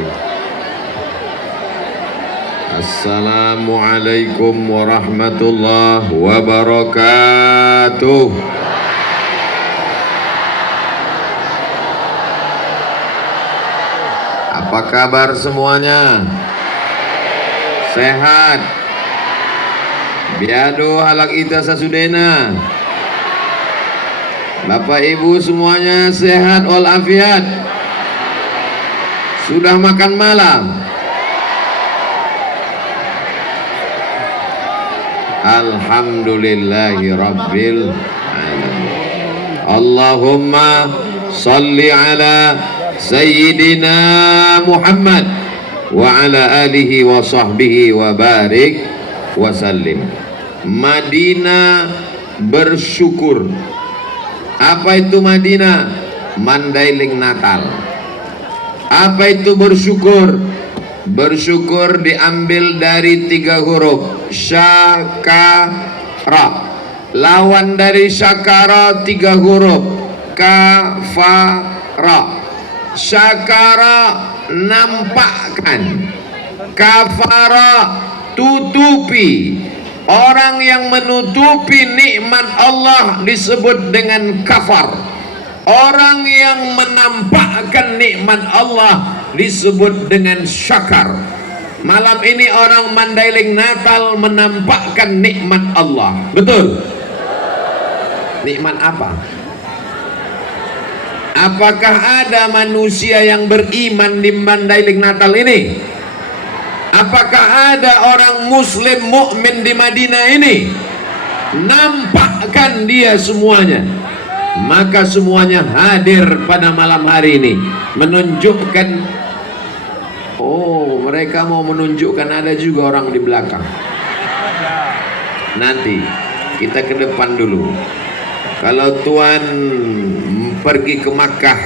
wabarakatuh. Assalamualaikum warahmatullahi wabarakatuh. Apa kabar semuanya? Sehat? Biado halak ita sasudena. Bapak Ibu semuanya sehat walafiat. Sudah makan malam? Alhamdulillahi rabbil alamin. Allahumma salli ala Sayyidina Muhammad wa ala alihi wa sahbihi wa barik wa sallim. Madinah bersyukur. Apa itu Madinah? Mandailing Natal. Apa itu bersyukur? Bersyukur diambil dari 3 huruf. Syakara. Lawan dari syakara 3 huruf. Kafara. Syakara nampakkan, kafara tutupi. Orang yang menutupi nikmat Allah disebut dengan kafar. Orang yang menampakkan nikmat Allah disebut dengan syakar. Malam ini orang Mandailing Natal menampakkan nikmat Allah. Betul? Nikmat apa? Apakah ada manusia yang beriman di Mandailing Natal ini? Apakah ada orang muslim mukmin di Madinah ini? Nampakkan dia semuanya. Maka semuanya hadir pada malam hari ini menunjukkan. Oh, mereka mau menunjukkan ada juga orang di belakang. Nanti kita ke depan dulu. Kalau Tuhan pergi ke Makkah,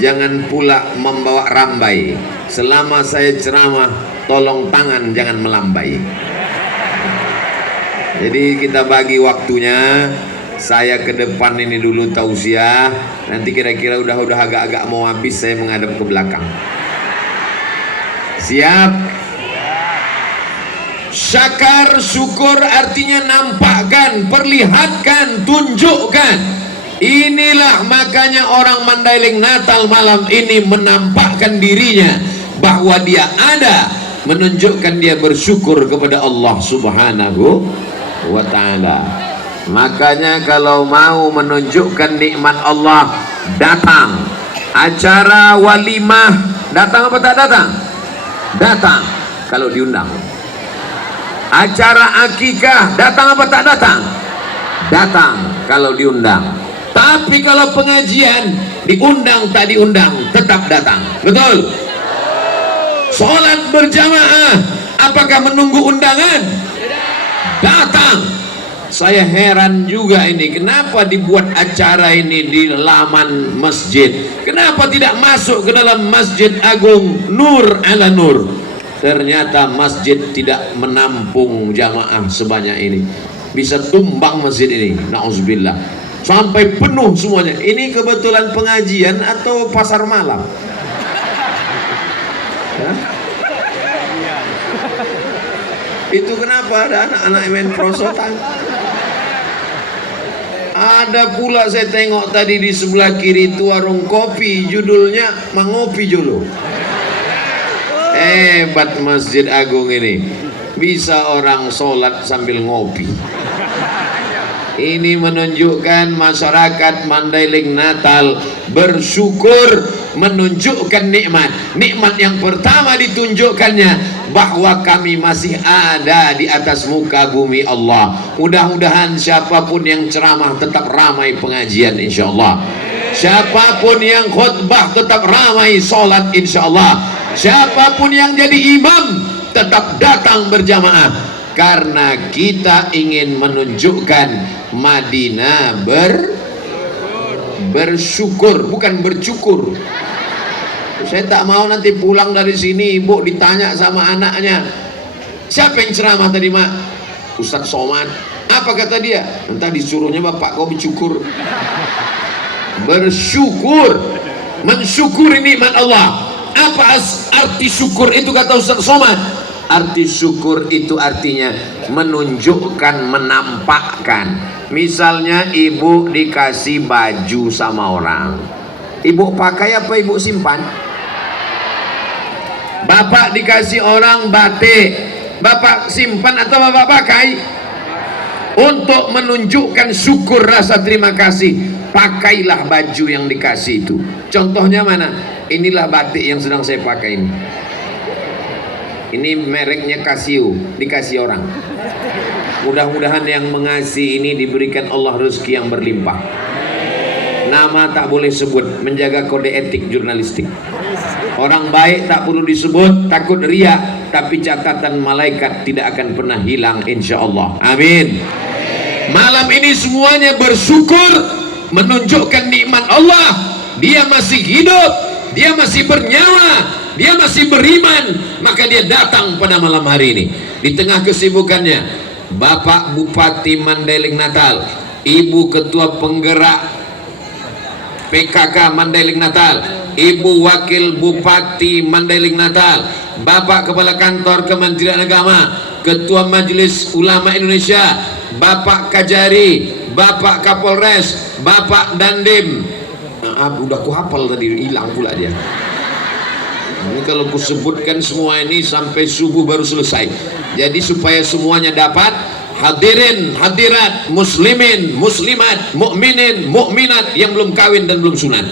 jangan pula membawa rambai. Selama saya ceramah, tolong tangan jangan melambai. Jadi kita bagi waktunya. Saya ke depan ini dulu tausiah. Nanti kira-kira udah agak-agak mau habis, saya menghadap ke belakang. Siap? Syakar, syukur artinya nampakkan, perlihatkan, tunjukkan. Inilah makanya orang Mandailing Natal malam ini menampakkan dirinya bahwa dia ada, menunjukkan dia bersyukur kepada Allah Subhanahu wa ta'ala. Makanya kalau mau menunjukkan nikmat Allah, datang. Acara walimah, datang apa tak datang? Datang kalau diundang. Acara akikah, datang apa tak datang? Datang kalau diundang. Tapi kalau pengajian, diundang tak diundang, tetap datang. Betul? Sholat berjamaah, apakah menunggu undangan? Datang. Saya heran juga ini, kenapa dibuat acara ini di laman masjid? Kenapa tidak masuk ke dalam Masjid Agung Nur ala Nur? Ternyata masjid tidak menampung jamaah sebanyak ini. Bisa tumbang masjid ini, na'udzubillah. Sampai penuh semuanya. Ini kebetulan pengajian atau pasar malam? Hah? Itu kenapa ada anak-anak main prosotan? Ada pula saya tengok tadi di sebelah kiri itu warung kopi, judulnya Mangopi Jolo. Hebat Masjid Agung ini, bisa orang sholat sambil ngopi. Ini menunjukkan masyarakat Mandailing Natal bersyukur, menunjukkan nikmat. Nikmat yang pertama ditunjukkannya bahwa kami masih ada di atas muka bumi Allah. Mudah-mudahan siapapun yang ceramah tetap ramai pengajian insyaallah. Siapapun yang khutbah tetap ramai sholat insyaallah. Siapapun yang jadi imam tetap datang berjamaah. Karena kita ingin menunjukkan Madinah bersyukur, bukan bercukur. Saya tak mau nanti pulang dari sini ibu ditanya sama anaknya, siapa yang ceramah tadi mak? Ustadz Somad. Apa kata dia? Entah disuruhnya bapak kau bersyukur. Bersyukur, mensyukuri nikmat Allah. Apa arti syukur itu kata Ustaz Somad? Arti syukur itu artinya menunjukkan, menampakkan. Misalnya ibu dikasih baju sama orang, ibu pakai apa ibu simpan? Bapak dikasih orang batik, bapak simpan atau bapak pakai? Untuk menunjukkan syukur, rasa terima kasih, pakailah baju yang dikasih itu. Contohnya mana? Inilah batik yang sedang saya pakai ini. Ini mereknya Casio, dikasih orang. Mudah-mudahan yang mengasih ini diberikan Allah rezeki yang berlimpah. Nama tak boleh sebut, menjaga kode etik jurnalistik. Orang baik tak perlu disebut, takut riya, tapi catatan malaikat tidak akan pernah hilang insya Allah. Amin. Malam ini semuanya bersyukur, menunjukkan nikmat Allah. Dia masih hidup, dia masih bernyawa, dia masih beriman, maka dia datang pada malam hari ini. Di tengah kesibukannya, Bapak Bupati Mandailing Natal, Ibu Ketua Penggerak PKK Mandailing Natal, Ibu Wakil Bupati Mandailing Natal, Bapak Kepala Kantor Kementerian Agama, Ketua Majelis Ulama Indonesia, Bapak Kajari, Bapak Kapolres, Bapak Dandim. Udah kuhafal tadi, hilang pula dia. Ini kalau kusebutkan semua ini sampai subuh baru selesai. Jadi supaya semuanya dapat, hadirin, hadirat, muslimin, muslimat, mukminin, mukminat yang belum kawin dan belum sunat,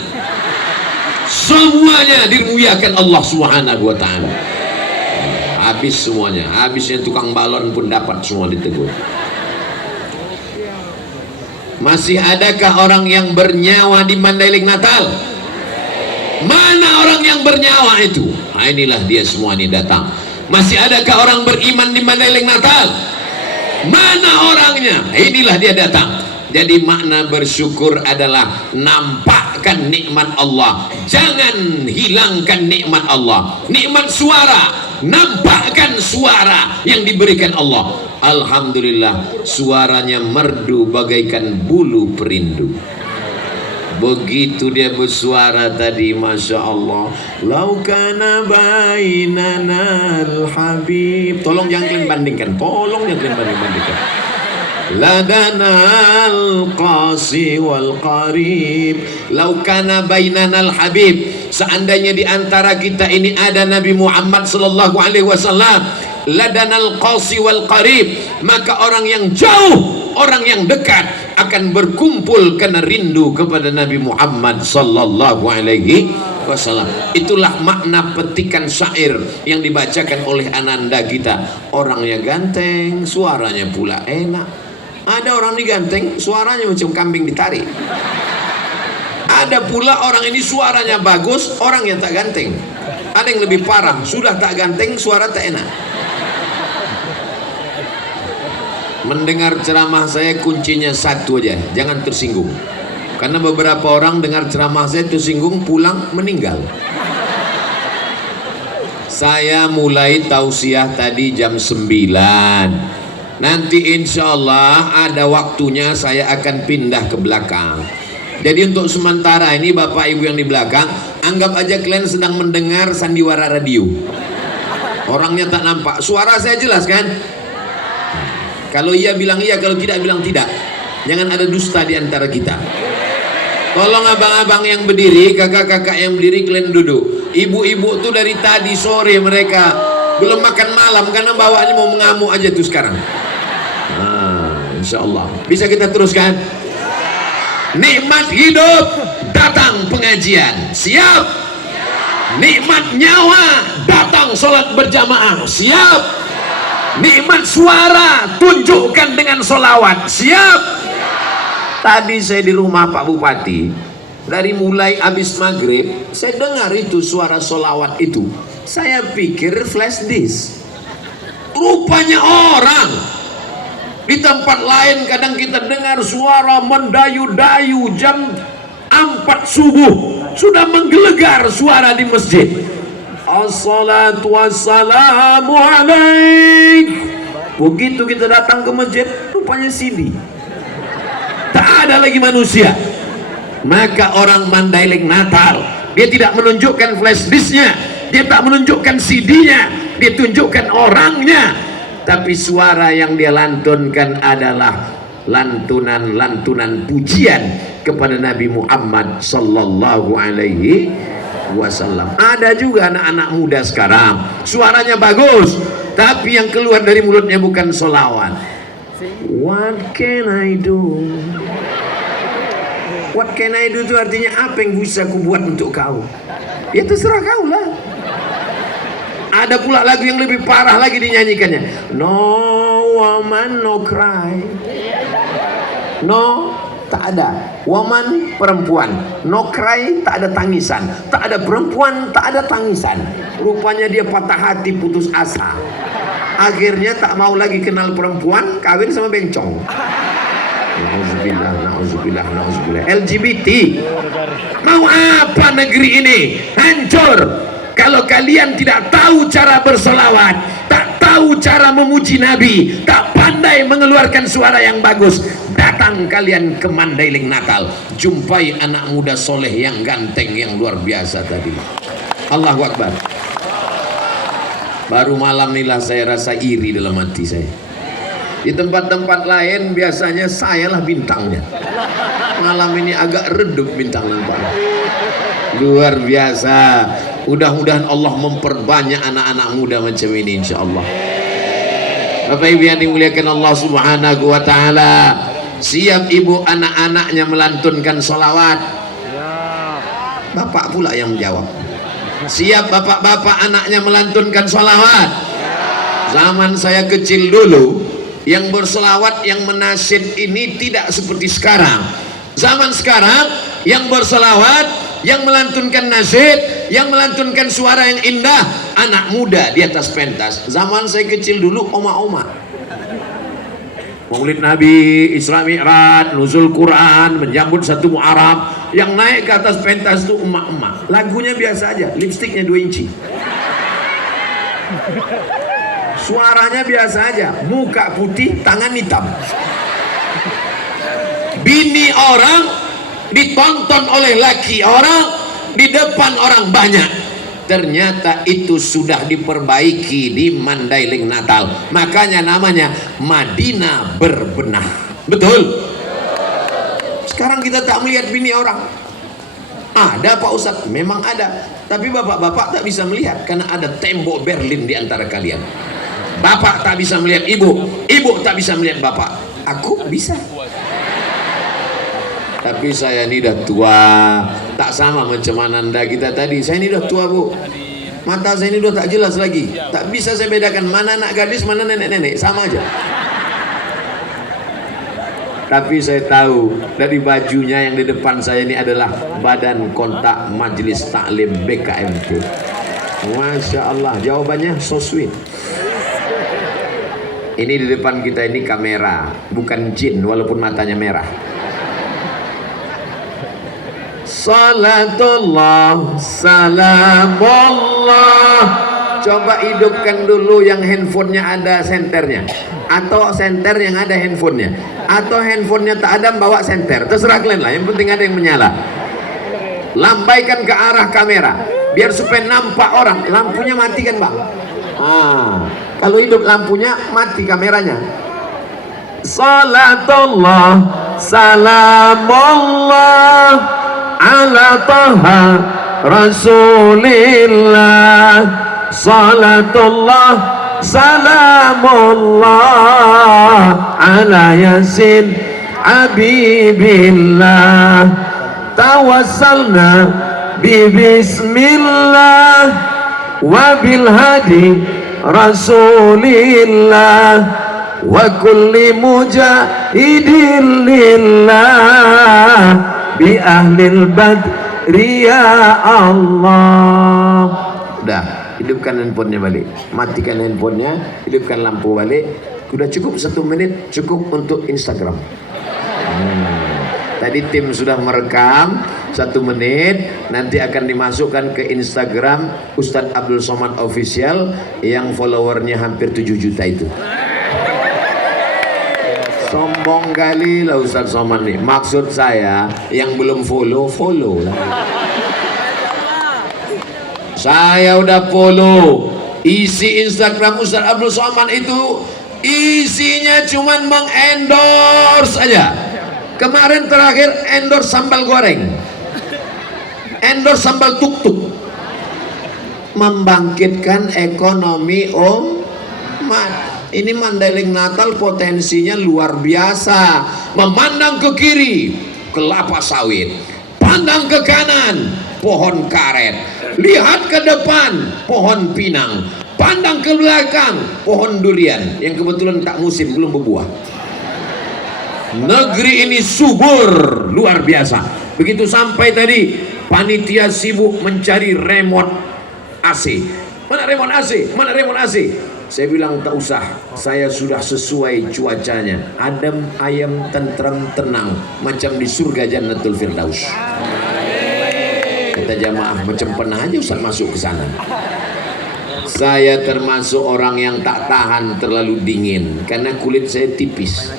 semuanya dimuliakan Allah Subhanahu wa taala. Habis semuanya, habisnya tukang balon pun dapat semua ditegur. Masih adakah orang yang bernyawa di Mandailing Natal? Mana orang yang bernyawa itu? Nah, inilah dia semua ini datang. Masih adakah orang beriman di Mandailing Natal? Mana orangnya? Inilah dia datang. Jadi makna bersyukur adalah nampakkan nikmat Allah, jangan hilangkan nikmat Allah. Nikmat suara, nampakkan suara yang diberikan Allah. Alhamdulillah, suaranya merdu bagaikan bulu perindu. Begitu dia bersuara tadi, Masya Allah. Laukana bainana al-habib. Tolong jangan kalian bandingkan, tolong jangan kalian bandingkan. Ladana al-qasi wal qarib. Laukana bainana al-habib. Seandainya di antara kita ini ada Nabi Muhammad sallallahu alaihi wasallam, ladanal qasi wal qarib, maka orang yang jauh, orang yang dekat akan berkumpul karena rindu kepada Nabi Muhammad sallallahu alaihi wasallam. Itulah makna petikan syair yang dibacakan oleh ananda kita. Orangnya ganteng, suaranya pula enak. Ada orang ini ganteng, suaranya macam kambing ditarik. Ada pula orang ini suaranya bagus, orang yang tak ganteng. Ada yang lebih parah, sudah tak ganteng, suara tak enak. Mendengar ceramah saya kuncinya satu aja, jangan tersinggung. Karena beberapa orang dengar ceramah saya tersinggung, pulang meninggal. Saya mulai tausiah tadi jam 9. Nanti insya Allah ada waktunya saya akan pindah ke belakang. Jadi untuk sementara ini Bapak Ibu yang di belakang, anggap aja kalian sedang mendengar sandiwara radio. Orangnya tak nampak, suara saya jelas kan? Kalau iya bilang iya, kalau tidak bilang tidak. Jangan ada dusta di antara kita. Tolong abang-abang yang berdiri, kakak-kakak yang berdiri, kalian duduk. Ibu-ibu tuh dari tadi sore mereka belum makan malam karena bawaannya mau mengamuk aja tuh sekarang. Insya Allah bisa kita teruskan. Nikmat hidup, datang pengajian, siap. Nikmat nyawa, datang sholat berjamaah, siap. Nikmat suara, tunjukkan dengan sholawat, siap. Tadi saya di rumah Pak Bupati, dari mulai habis maghrib saya dengar itu suara sholawat itu. Saya pikir flash disk, rupanya orang. Di tempat lain kadang kita dengar suara mendayu-dayu jam 4 subuh sudah menggelegar suara di masjid. Assalatu wassalamu alaik. Begitu kita datang ke masjid, rupanya CD. Tak ada lagi manusia. Maka orang Mandailing Natal, dia tidak menunjukkan flash disknya, dia tak menunjukkan CD-nya, dia tunjukkan orangnya, tapi suara yang dia lantunkan adalah lantunan-lantunan pujian kepada Nabi Muhammad sallallahu alaihi wasallam. Ada juga anak-anak muda sekarang suaranya bagus, tapi yang keluar dari mulutnya bukan sholawat. What can I do? What can I do itu artinya apa yang bisa ku buat untuk kau? Ya terserah kau lah. Ada pula lagu yang lebih parah lagi dinyanyikannya. No woman no cry. No, tak ada. Woman, perempuan. No cry, tak ada tangisan. Tak ada perempuan, tak ada tangisan. Rupanya dia patah hati, putus asa. Akhirnya tak mau lagi kenal perempuan, kawin sama bencong. Nauzubillah, nauzubillah, nauzubillah. LGBT. Mau apa negeri ini? Hancur. Kalau kalian tidak tahu cara berselawat, tak tahu cara memuji Nabi, tak pandai mengeluarkan suara yang bagus, datang kalian ke Mandailing Natal, jumpai anak muda soleh yang ganteng, yang luar biasa tadi. Allahu Akbar. Baru malam inilah saya rasa iri dalam hati saya. Di tempat-tempat lain biasanya sayalah bintangnya. Malam ini agak redup bintangnya, Pak. Luar biasa. Mudah-mudahan Allah memperbanyak anak-anak muda macam ini, insya Allah. Bapak Ibu yang dimuliakan Allah Subhanahu wa Ta'ala, siap ibu anak-anaknya melantunkan sholawat? Bapak pula yang menjawab. Siap bapak-bapak anaknya melantunkan sholawat? Zaman saya kecil dulu, yang berselawat, yang menasyid ini tidak seperti sekarang. Zaman sekarang yang berselawat, yang melantunkan nasyid, yang melantunkan suara yang indah, anak muda di atas pentas. Zaman saya kecil dulu oma-oma, Maulid Nabi, Isra Mi'raj, nuzul Quran, menyambut 1 Muharram, yang naik ke atas pentas itu emak-emak. Lagunya biasa aja, lipstiknya 2 inci. Suaranya biasa aja, muka putih, tangan hitam. Bini orang ditonton oleh laki orang di depan orang banyak. Ternyata itu sudah diperbaiki di Mandailing Natal. Makanya namanya Madinah berbenah. Betul? Sekarang kita tak melihat bini orang. Ada Pak Ustadz? Memang ada. Tapi bapak-bapak tak bisa melihat karena ada tembok Berlin di antara kalian. Bapak tak bisa melihat ibu, ibu tak bisa melihat bapak. Aku bisa. Tapi saya ini udah tua, tak sama macam Ananda kita tadi. Saya ini udah tua, Bu. Mata saya ini udah tak jelas lagi. Tak bisa saya bedakan mana anak gadis, mana nenek-nenek, sama aja. Tapi saya tahu dari bajunya yang di depan saya ini adalah Badan Kontak Majelis Taklim BKMT. Masya Allah, jawabannya so sweet. Ini di depan kita ini kamera, bukan jin walaupun matanya merah. Salatullah, salamullah. Coba hidupkan dulu yang handphonenya ada senternya, atau senter yang ada handphonenya, atau handphonenya tak ada bawa senter. Terserah kalian lah, yang penting ada yang menyala. Lambaikan ke arah kamera, biar supaya nampak orang. Lampunya mati kan, Bang? Kalau hidup lampunya mati kameranya. Salatullah, salamullah ala taha rasulillah. Salatullah, salamullah ala yasin habibillah. Tawassalna bi bismillah wa bil hadi rasulillah wa kulli mujahidin lillah bi ahlil badri ya Allah. Udah, hidupkan handphonenya balik, matikan handphonenya, hidupkan lampu balik. Udah cukup 1 menit, cukup untuk Instagram. Tadi tim sudah merekam 1 menit, nanti akan dimasukkan ke Instagram Ustadz Abdul Somad Official yang followernya hampir 7 juta itu. Sombong kali lah Ustadz Somad nih. Maksud saya yang belum follow, follow lah. Saya udah follow isi Instagram Ustaz Abdul Somad itu, isinya cuman mengendorse aja. Kemarin terakhir endorse sambal goreng, endorse sambal tuk-tuk, membangkitkan ekonomi umat. Ini Mandailing Natal potensinya luar biasa. Memandang ke kiri, kelapa sawit, pandang ke kanan, pohon karet, lihat ke depan, pohon pinang, pandang ke belakang, pohon durian yang kebetulan tak musim, belum berbuah. Negeri ini subur luar biasa. Begitu sampai tadi, panitia sibuk mencari remote AC. Mana remote AC? Mana remote AC? Saya bilang tak usah, saya sudah sesuai cuacanya, adem, ayem, tentrem, tenang, macam di surga Jannatul Firdaus. Kata jamaah, macam pernah aja Ustaz masuk ke sana. Saya termasuk orang yang tak tahan terlalu dingin karena kulit saya tipis.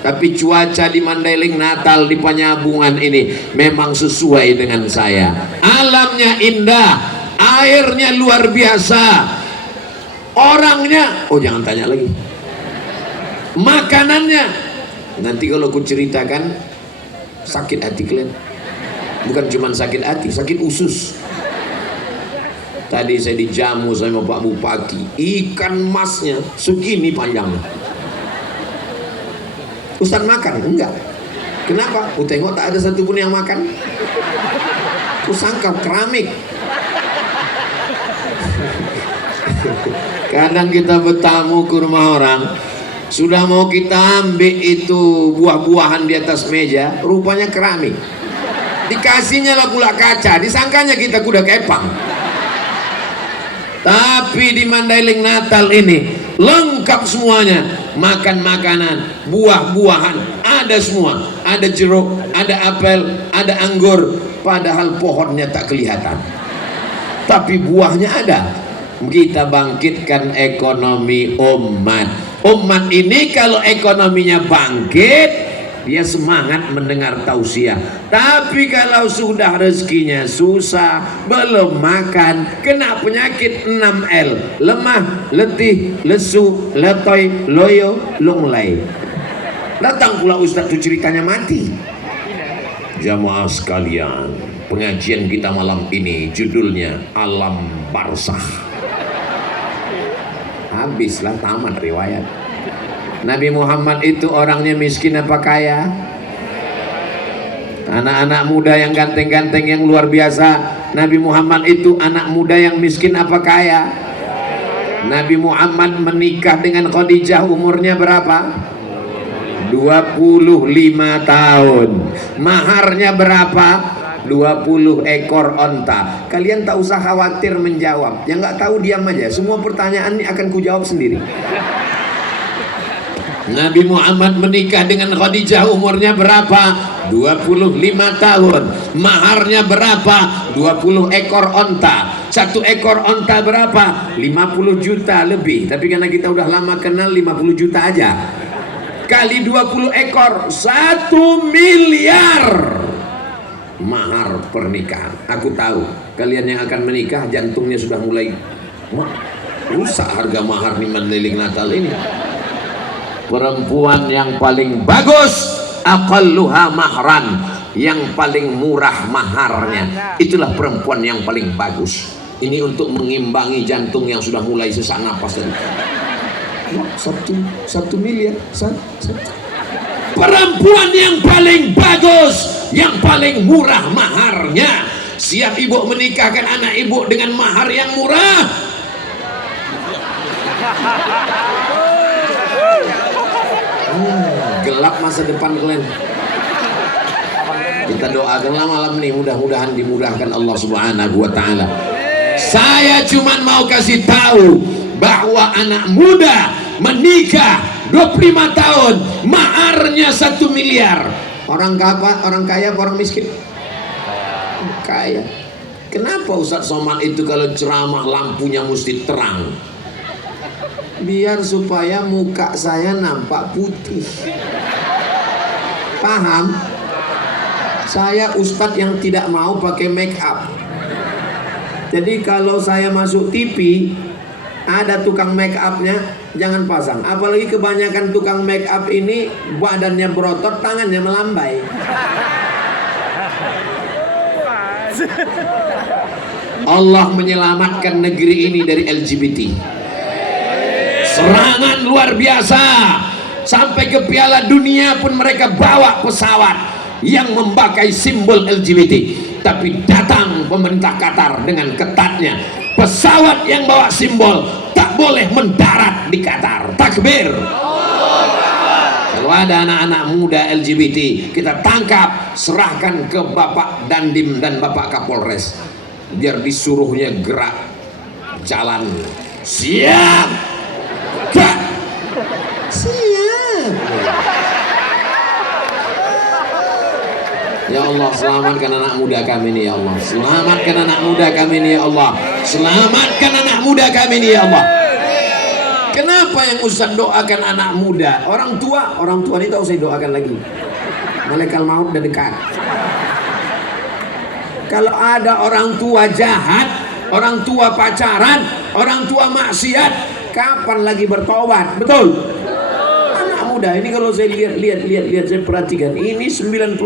Tapi cuaca di Mandailing Natal di Panyabungan ini memang sesuai dengan saya. Alamnya indah, airnya luar biasa. Orangnya, oh jangan tanya lagi. Makanannya, nanti kalau aku ceritakan sakit hati kalian. Bukan cuma sakit hati, sakit usus. Tadi saya dijamu sama Pak Bupati, ikan masnya segini panjangnya. Ustaz makan? Enggak. Kenapa? Aku tengok tak ada satupun yang makan. Aku sangka keramik. Kadang kita bertamu ke rumah orang, sudah mau kita ambil itu buah-buahan di atas meja, rupanya keramik. Dikasihnya lah pula kaca, disangkanya kita kuda kepang. Tapi di Mandailing Natal ini lengkap semuanya, makan makanan, buah-buahan, ada semua, ada jeruk, ada apel, ada anggur, padahal pohonnya tak kelihatan, tapi buahnya ada. Kita bangkitkan ekonomi umat. Umat ini kalau ekonominya bangkit, dia semangat mendengar tausiah. Tapi kalau sudah rezekinya susah, belum makan, kena penyakit 6L, lemah, letih, lesu, letoy, loyo, lunglai. Datang pula Ustaz itu ceritanya mati. Jamaah sekalian, pengajian kita malam ini judulnya Alam Barzakh. Habislah, tamat riwayat. Nabi Muhammad itu orangnya miskin apa kaya? Anak-anak muda yang ganteng-ganteng yang luar biasa, Nabi Muhammad itu anak muda yang miskin apa kaya? Nabi Muhammad menikah dengan Khadijah umurnya berapa? 25 tahun. Maharnya berapa? 20 ekor onta. Kalian tak usah khawatir menjawab. Yang nggak tahu diam aja. Semua pertanyaan ini akan kujawab sendiri. Nabi Muhammad menikah dengan Khadijah umurnya berapa? 25 tahun. Maharnya berapa? 20 ekor onta. Satu ekor onta berapa? 50 juta lebih. Tapi karena kita udah lama kenal, 50 juta aja. Kali 20 ekor, 1 miliar. Mahar pernikahan. Aku tahu kalian yang akan menikah jantungnya sudah mulai rusak. Harga mahar di Mandailing Natal ini. Perempuan yang paling bagus, aqalluha mahran, yang paling murah maharnya, itulah perempuan yang paling bagus. Ini untuk mengimbangi jantung yang sudah mulai sesak napas tadi. 1 miliar. Perempuan yang paling bagus, yang paling murah maharnya. Siap ibu menikahkan anak ibu dengan mahar yang murah? Gelap masa depan kalian. Kita doakanlah malam ini, mudah-mudahan dimudahkan Allah Subhanahu wa Ta'ala. Saya cuman mau kasih tahu bahwa anak muda menikah 25 tahun, maharnya 1 miliar. Orang kaya apa orang miskin? Kaya. Kenapa Ustaz Somad itu kalau ceramah lampunya mesti terang? Biar supaya muka saya nampak putih. Paham? Saya ustadz yang tidak mau pakai make up. Jadi kalau saya masuk TV ada tukang make upnya, jangan pasang. Apalagi kebanyakan tukang make up ini badannya berotot, tangannya melambai. Allah menyelamatkan negeri ini dari LGBT. Serangan luar biasa. Sampai ke Piala Dunia pun mereka bawa pesawat yang memakai simbol LGBT. Tapi datang pemerintah Qatar dengan ketatnya, pesawat yang bawa simbol tak boleh mendarat di Qatar. Takbir. Kalau ada anak-anak muda LGBT, kita tangkap, serahkan ke Bapak Dandim dan Bapak Kapolres, biar disuruhnya gerak jalan. Siap, gak siap. Ya Allah, selamatkan anak muda kami ini ya Allah. Selamatkan anak muda kami ini ya Allah. Selamatkan anak muda kami ini ya Allah. Kenapa yang Ustaz doakan anak muda? Orang tua ini tak usah doakan lagi. Malaikat maut udah dekat. Kalau ada orang tua jahat, orang tua pacaran, orang tua maksiat, kapan lagi bertobat? Betul? Muda ini kalau saya lihat saya perhatikan, ini 90%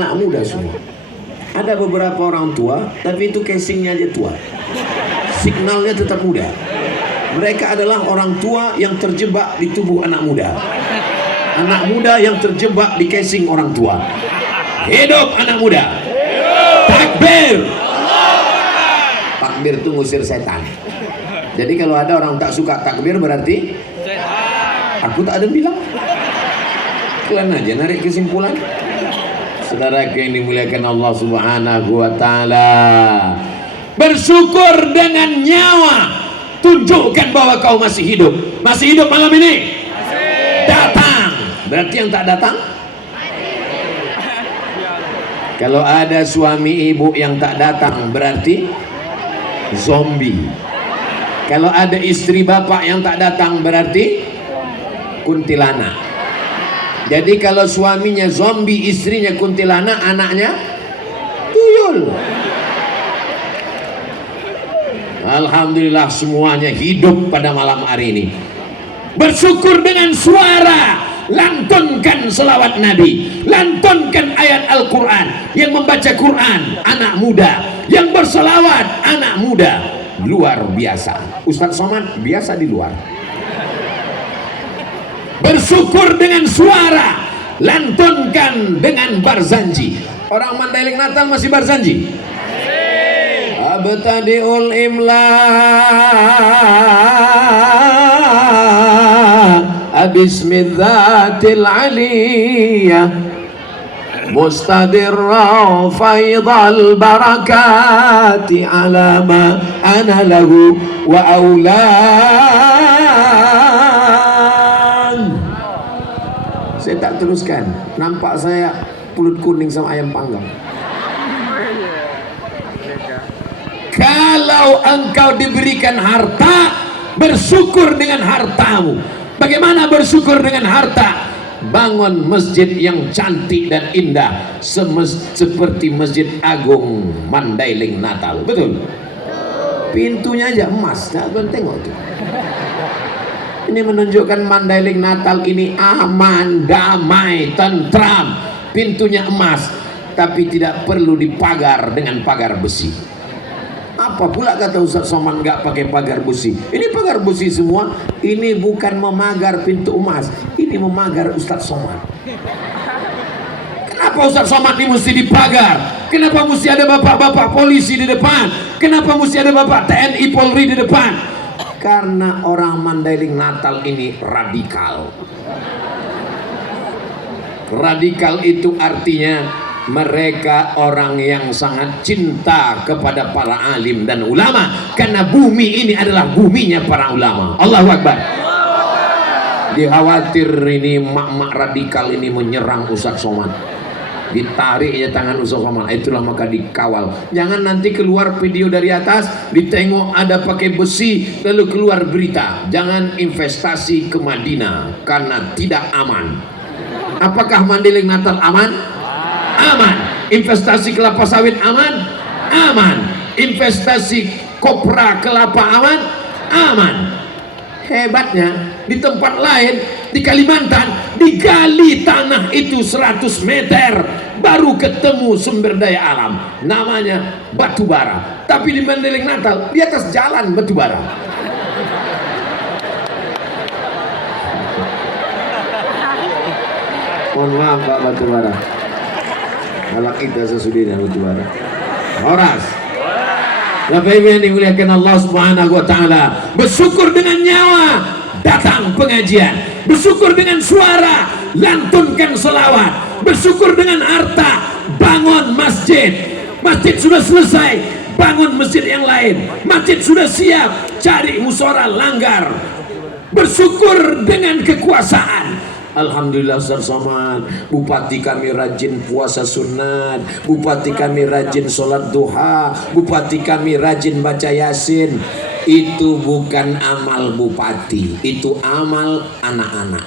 anak muda semua. Ada beberapa orang tua tapi itu casingnya aja tua, signalnya tetap muda. Mereka adalah orang tua yang terjebak di tubuh anak muda, anak muda yang terjebak di casing orang tua. Hidup anak muda. Takbir. Takbir itu ngusir setan. Jadi kalau ada orang tak suka takbir berarti aku tak ada bilang. Kalian aja narik kesimpulan. Saudara yang dimuliakan Allah Subhanahu wa taala, bersyukur dengan nyawa, tunjukkan bahwa kau masih hidup. Masih hidup malam ini? Datang. Berarti yang tak datang? Kalau ada suami ibu yang tak datang berarti zombie. Kalau ada istri bapak yang tak datang berarti kuntilanak. Jadi kalau suaminya zombie, istrinya kuntilanak, anaknya tuyul. Alhamdulillah semuanya hidup pada malam hari ini. Bersyukur dengan suara, lantunkan selawat Nabi, lantunkan ayat Al-Quran. Yang membaca Quran anak muda, yang berselawat anak muda. Luar biasa. Ustadz Somad biasa di luar. Bersyukur dengan suara, lantunkan dengan barzanji. Orang Mandailing Natal masih barzanji? Abtadi'ul imla bismidzatil aliyah mustadirra faidal barakati ala ma ana lahu wa saya tak teruskan, nampak saya pulut kuning sama ayam panggang. Kalau engkau diberikan harta, bersyukur dengan hartamu. Bagaimana bersyukur dengan harta? Bangun masjid yang cantik dan indah seperti Masjid Agung Mandailing Natal. Betul? Pintunya aja emas, tak tengok tuh. Ini menunjukkan Mandailing Natal ini aman, damai, tentram. Pintunya emas, tapi tidak perlu dipagar dengan pagar besi. Apa pula kata Ustaz Somad nggak pakai pagar besi? Ini pagar besi semua. Ini bukan memagar pintu emas, ini memagar Ustaz Somad. Kenapa Ustaz Somad ini mesti dipagar? Kenapa mesti ada bapak-bapak polisi di depan? Kenapa mesti ada bapak TNI Polri di depan? Karena orang Mandailing Natal ini radikal. Radikal itu artinya mereka orang yang sangat cinta kepada para alim dan ulama, karena bumi ini adalah buminya para ulama. Allahu Akbar. Dikhawatir ini mak-mak radikal ini menyerang Ustaz Somad, ditariknya tangan Ustaz Somad, itulah maka dikawal. Jangan nanti keluar video dari atas, ditengok ada pakai besi, lalu keluar berita, jangan investasi ke Madinah karena tidak aman. Apakah Mandailing Natal aman? Aman. Investasi kelapa sawit aman? Aman. investasi kopra kelapa aman, aman. Hebatnya di tempat lain, di Kalimantan, digali tanah itu 100 meter baru ketemu sumber daya alam, namanya batu bara. Tapi di Mandailing Natal, di atas jalan batu bara. Mohon maaf Pak, batu bara. Kalau kita sesudah batu bara. Horas. Bapak Ibu yang dimuliakan Allah Subhanahu wa taala, bersyukur dengan nyawa datang pengajian, bersyukur dengan suara lantunkan selawat, bersyukur dengan harta bangun masjid. Masjid sudah selesai, bangun masjid yang lain. Masjid sudah siap, cari musyawarah langgar. Bersyukur dengan kekuasaan. Alhamdulillah Ustaz Somad, bupati kami rajin puasa sunat, bupati kami rajin sholat duha, bupati kami rajin baca yasin. Itu bukan amal bupati, itu amal anak-anak.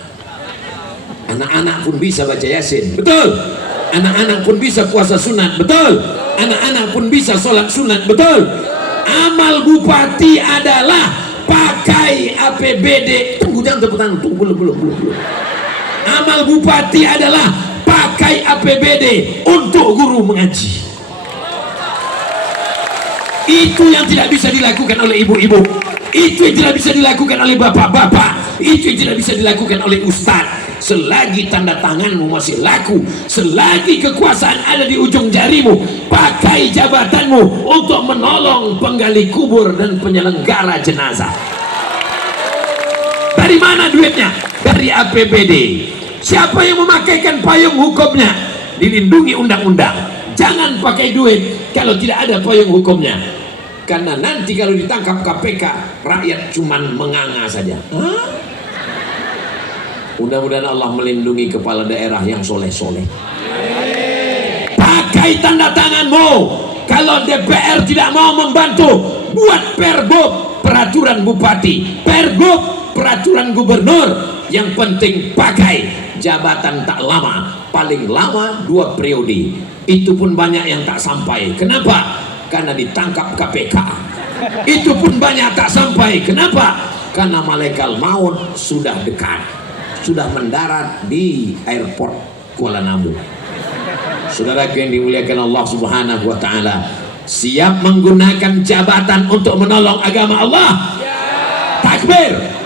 Anak-anak pun bisa baca yasin, betul. Anak-anak pun bisa puasa sunat, betul. Anak-anak pun bisa sholat sunat, betul. Amal bupati adalah pakai APBD. Tunggu, jangan tepuk tangan, tunggu, belum. Amal bupati adalah pakai APBD untuk guru mengaji. Itu yang tidak bisa dilakukan oleh ibu-ibu, itu yang tidak bisa dilakukan oleh bapak-bapak, itu yang tidak bisa dilakukan oleh ustadz. Selagi tanda tanganmu masih laku, selagi kekuasaan ada di ujung jarimu, pakai jabatanmu untuk menolong penggali kubur dan penyelenggara jenazah. Dari mana duitnya? Dari APBD. Siapa yang memakaikan payung hukumnya? Dilindungi undang-undang. Jangan pakai duit kalau tidak ada payung hukumnya. Karena nanti kalau ditangkap KPK, rakyat cuman menganga saja. Mudah-mudahan Allah melindungi kepala daerah yang soleh-soleh. Pakai tanda tanganmu. Kalau DPR tidak mau membantu, buat pergub, peraturan bupati, pergub, peraturan gubernur. Yang penting pakai. Jabatan tak lama, paling lama 2 periode. Itu pun banyak yang tak sampai. Kenapa? Karena ditangkap KPK. Itu pun banyak tak sampai. Kenapa? Karena malaikat maut sudah dekat, sudah mendarat di airport Kuala Namu. Saudara yang dimuliakan Allah Subhanahu wa taala, siap menggunakan jabatan untuk menolong agama Allah? Takbir.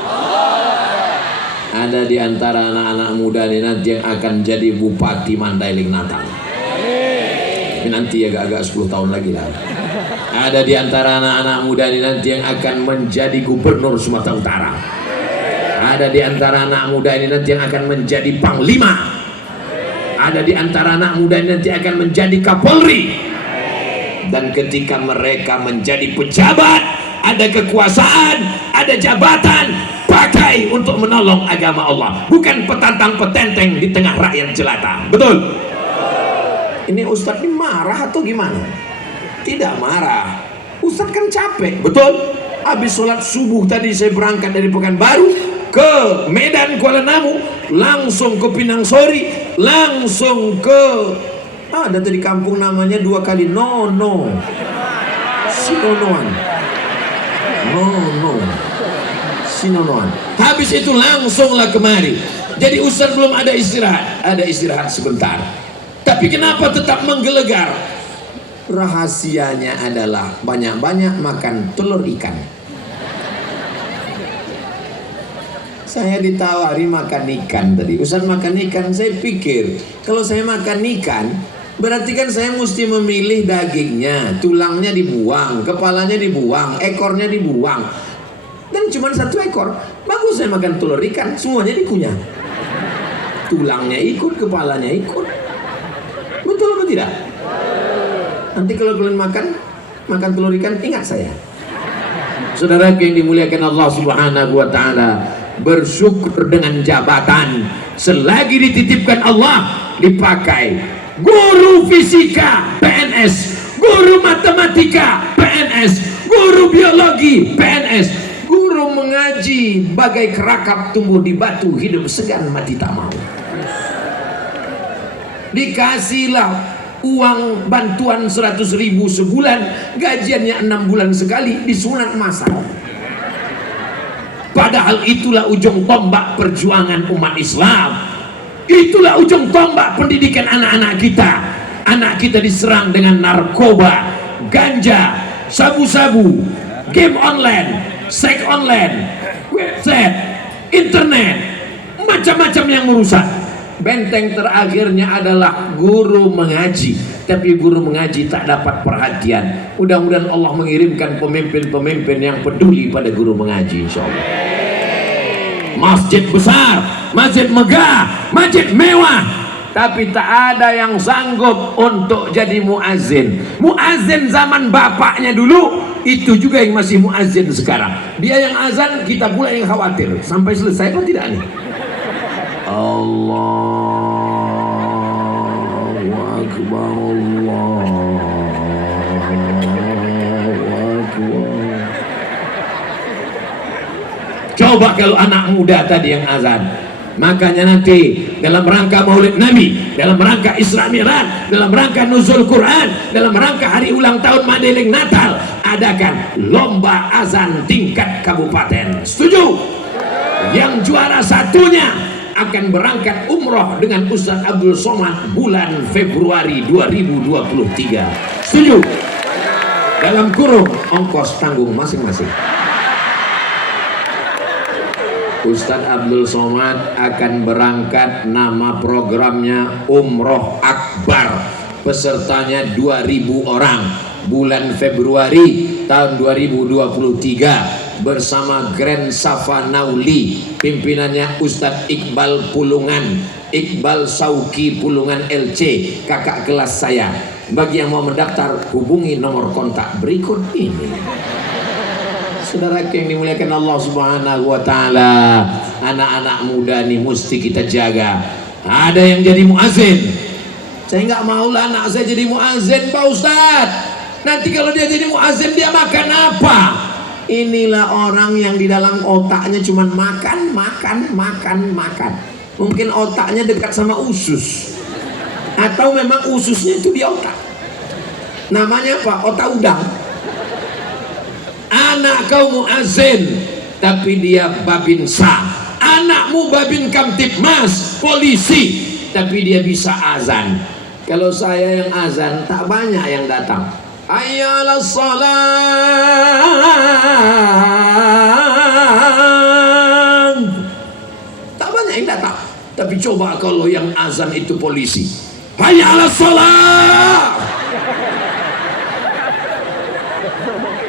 Ada di antara anak-anak muda ini nanti yang akan jadi bupati Mandailing Natal. Ini nanti agak-agak 10 tahun lagi lah. Ada di antara anak-anak muda ini nanti yang akan menjadi gubernur Sumatera Utara. Ada di antara anak muda ini nanti yang akan menjadi panglima. Ada di antara anak muda ini nanti akan menjadi Kapolri. Dan ketika mereka menjadi pejabat, ada kekuasaan, ada jabatan, pakai untuk menolong agama Allah, bukan petantang petenteng di tengah rakyat jelata. Betul? Ini Ustadz ini marah atau gimana? Tidak marah. Ustadz kan capek. Betul? Habis sholat subuh tadi saya berangkat dari Pekanbaru ke Medan Kuala Namu, langsung ke Pinang Sori, langsung ke ada tadi kampung namanya 2 kali Nono, Sinonoan, Nono, Sinonoan. Habis itu langsunglah kemari. Jadi Ustaz belum ada istirahat sebentar. Tapi kenapa tetap menggelegar? Rahasianya adalah banyak-banyak makan telur ikan. Saya ditawari makan ikan tadi. Ustaz makan ikan, saya pikir kalau saya makan ikan berarti kan saya mesti memilih dagingnya, tulangnya dibuang, kepalanya dibuang, ekornya dibuang. Dan cuma 1 ekor. Bagus saya makan telur ikan, semuanya dikunyah. Tulangnya ikut, kepalanya ikut. Betul apa tidak? Nanti kalau kalian makan telur ikan, ingat saya. Saudara yang dimuliakan Allah Subhanahu wa taala, bersyukur dengan jabatan selagi dititipkan Allah dipakai. Guru fisika PNS, guru matematika PNS, guru biologi PNS, guru mengaji bagai kerakap tumbuh di batu, hidup segan mati tak mau. Dikasihlah uang bantuan 100.000 sebulan, gajiannya 6 bulan sekali disunat masal. Padahal itulah ujung tombak perjuangan umat Islam. Itulah ujung tombak pendidikan anak-anak kita. Anak kita diserang dengan narkoba, ganja, sabu-sabu, game online, seks online, website, internet, macam-macam yang merusak. Benteng terakhirnya adalah guru mengaji, tapi guru mengaji tak dapat perhatian. Mudah-mudahan Allah mengirimkan pemimpin-pemimpin yang peduli pada guru mengaji, insyaallah. Masjid besar, masjid megah, masjid mewah, tapi tak ada yang sanggup untuk jadi muazin. Muazin zaman bapaknya dulu, itu juga yang masih muazin sekarang. Dia yang azan, kita pula yang khawatir. Sampai selesai pun tidak nih. Allahu Akbar, Allahu Akbar. Coba kalau anak muda tadi yang azan. Makanya nanti dalam rangka Maulid Nabi, dalam rangka Isra Mi'raj, dalam rangka nuzul Quran, dalam rangka hari ulang tahun Mandailing Natal, adakan lomba azan tingkat kabupaten. Setuju? Yang juara satunya akan berangkat umroh dengan Ustaz Abdul Somad bulan Februari 2023. Setuju? Dalam kurung ongkos tanggung masing-masing. Ustadz Abdul Somad akan berangkat, nama programnya Umroh Akbar, pesertanya 2.000 orang bulan Februari tahun 2023 bersama Grand Safa Nauli, pimpinannya Ustadz Iqbal Pulungan, Iqbal Sauki Pulungan LC, kakak kelas saya. Bagi yang mau mendaftar, hubungi nomor kontak berikut ini. Saudara yang dimuliakan Allah Subhanahu wa Ta'ala, anak-anak muda nih mesti kita jaga. Ada yang jadi muazin. Saya nggak mau lah anak saya jadi muazin, Pak Ustadz. Nanti kalau dia jadi muazin, dia makan apa? Inilah orang yang di dalam otaknya cuma makan. Mungkin otaknya dekat sama usus, atau memang ususnya itu di otak. Namanya apa? Otak udang. Anak kau muazin, tapi dia babinsa. Anakmu babin kamtipmas, polisi, tapi dia bisa azan. Kalau saya yang azan, tak banyak yang datang. Hayya 'alas shalah, tak banyak yang datang. Tapi coba kalau yang azan itu polisi, hayya 'alas shalah,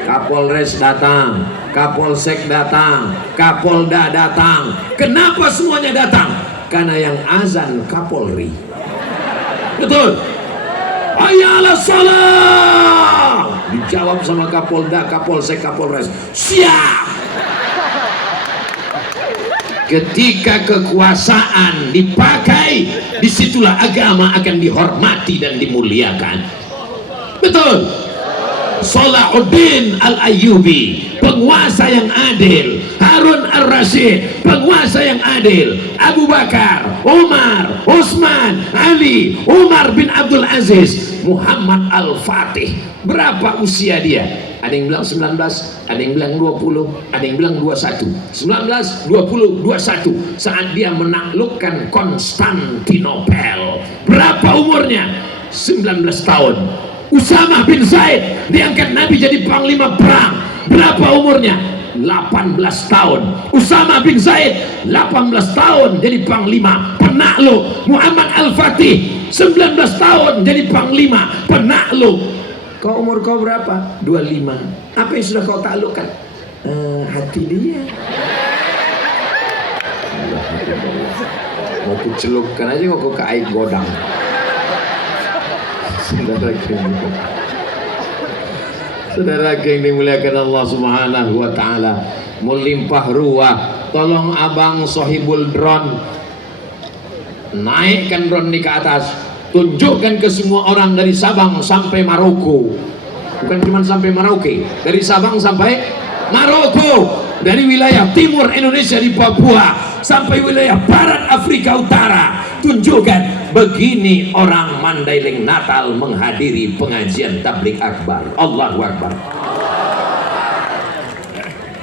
Kapolres datang, Kapolsek datang, Kapolda datang. Kenapa semuanya datang? Karena yang azan Kapolri. Betul? Hayya 'alas shalah. Dijawab sama Kapolda, Kapolsek, Kapolres. Siap. Ketika kekuasaan dipakai, disitulah agama akan dihormati dan dimuliakan. Betul? Salahuddin Al-Ayyubi, penguasa yang adil. Harun Ar-Rasyid, penguasa yang adil. Abu Bakar, Umar, Utsman, Ali, Umar bin Abdul Aziz, Muhammad Al-Fatih. Berapa usia dia? Ada yang bilang 19, ada yang bilang 20, ada yang bilang 21. 19, 20, 21 saat dia menaklukkan Konstantinopel. Berapa umurnya? 19 tahun. Usama bin Zaid diangkat Nabi jadi panglima perang. Berapa umurnya? 18 tahun. Usama bin Zaid 18 tahun jadi panglima penakluk. Muhammad Al-Fatih 19 tahun jadi panglima penakluk. Kau umur kau berapa? 25. Apa yang sudah kau taklukkan? Hati dia. Mau kucelupkan aja kok ke air godang. Saudara yang dimuliakan Allah Subhanahu wa Ta'ala, melimpah ruah. Tolong abang sohibul drone, naikkan drone ini ke atas, tunjukkan ke semua orang dari Sabang sampai Maroko. Bukan cuma sampai Merauke, dari Sabang sampai Maroko, dari wilayah timur Indonesia di Papua sampai wilayah barat Afrika Utara, tunjukkan begini orang Mandailing Natal menghadiri pengajian tabligh akbar. Allahu Akbar.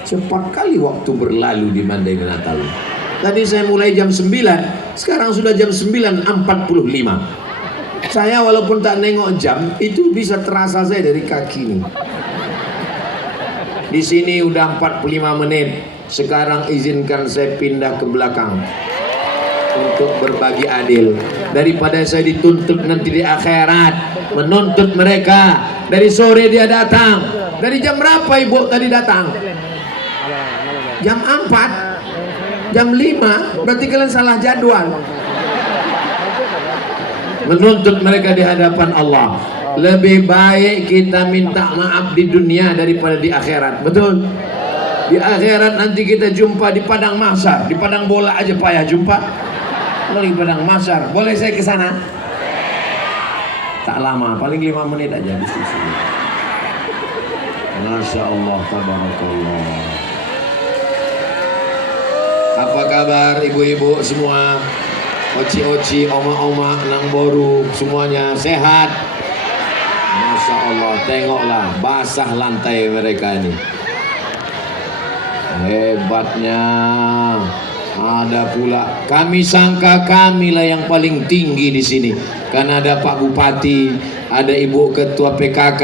Cepat kali waktu berlalu di Mandailing Natal. Tadi saya mulai jam 9, sekarang sudah jam 9.45. Saya walaupun tak nengok jam, itu bisa terasa saya dari kaki nih. Di sini udah 45 menit. Sekarang izinkan saya pindah ke belakang untuk berbagi adil. Daripada saya dituntut nanti di akhirat menuntut mereka. Dari sore dia datang. Dari jam berapa ibu tadi datang? Jam 4. Jam 5, berarti kalian salah jadwal. Menuntut mereka di hadapan Allah. Lebih baik kita minta maaf di dunia daripada di akhirat. Betul? Di akhirat nanti kita jumpa di padang mahsyar. Di padang bola aja payah jumpa. Kalau di padang mahsyar, boleh saya ke sana? Tak lama, paling 5 menit aja diskusi. Masya Allah, tabarakallah. Apa kabar ibu-ibu semua, oci-oci, oma-oma, nang boru, semuanya sehat? Masya Allah, tengoklah basah lantai mereka ini. Hebatnya. Ada pula kami sangka kamilah yang paling tinggi di sini karena ada Pak Bupati, ada Ibu Ketua PKK,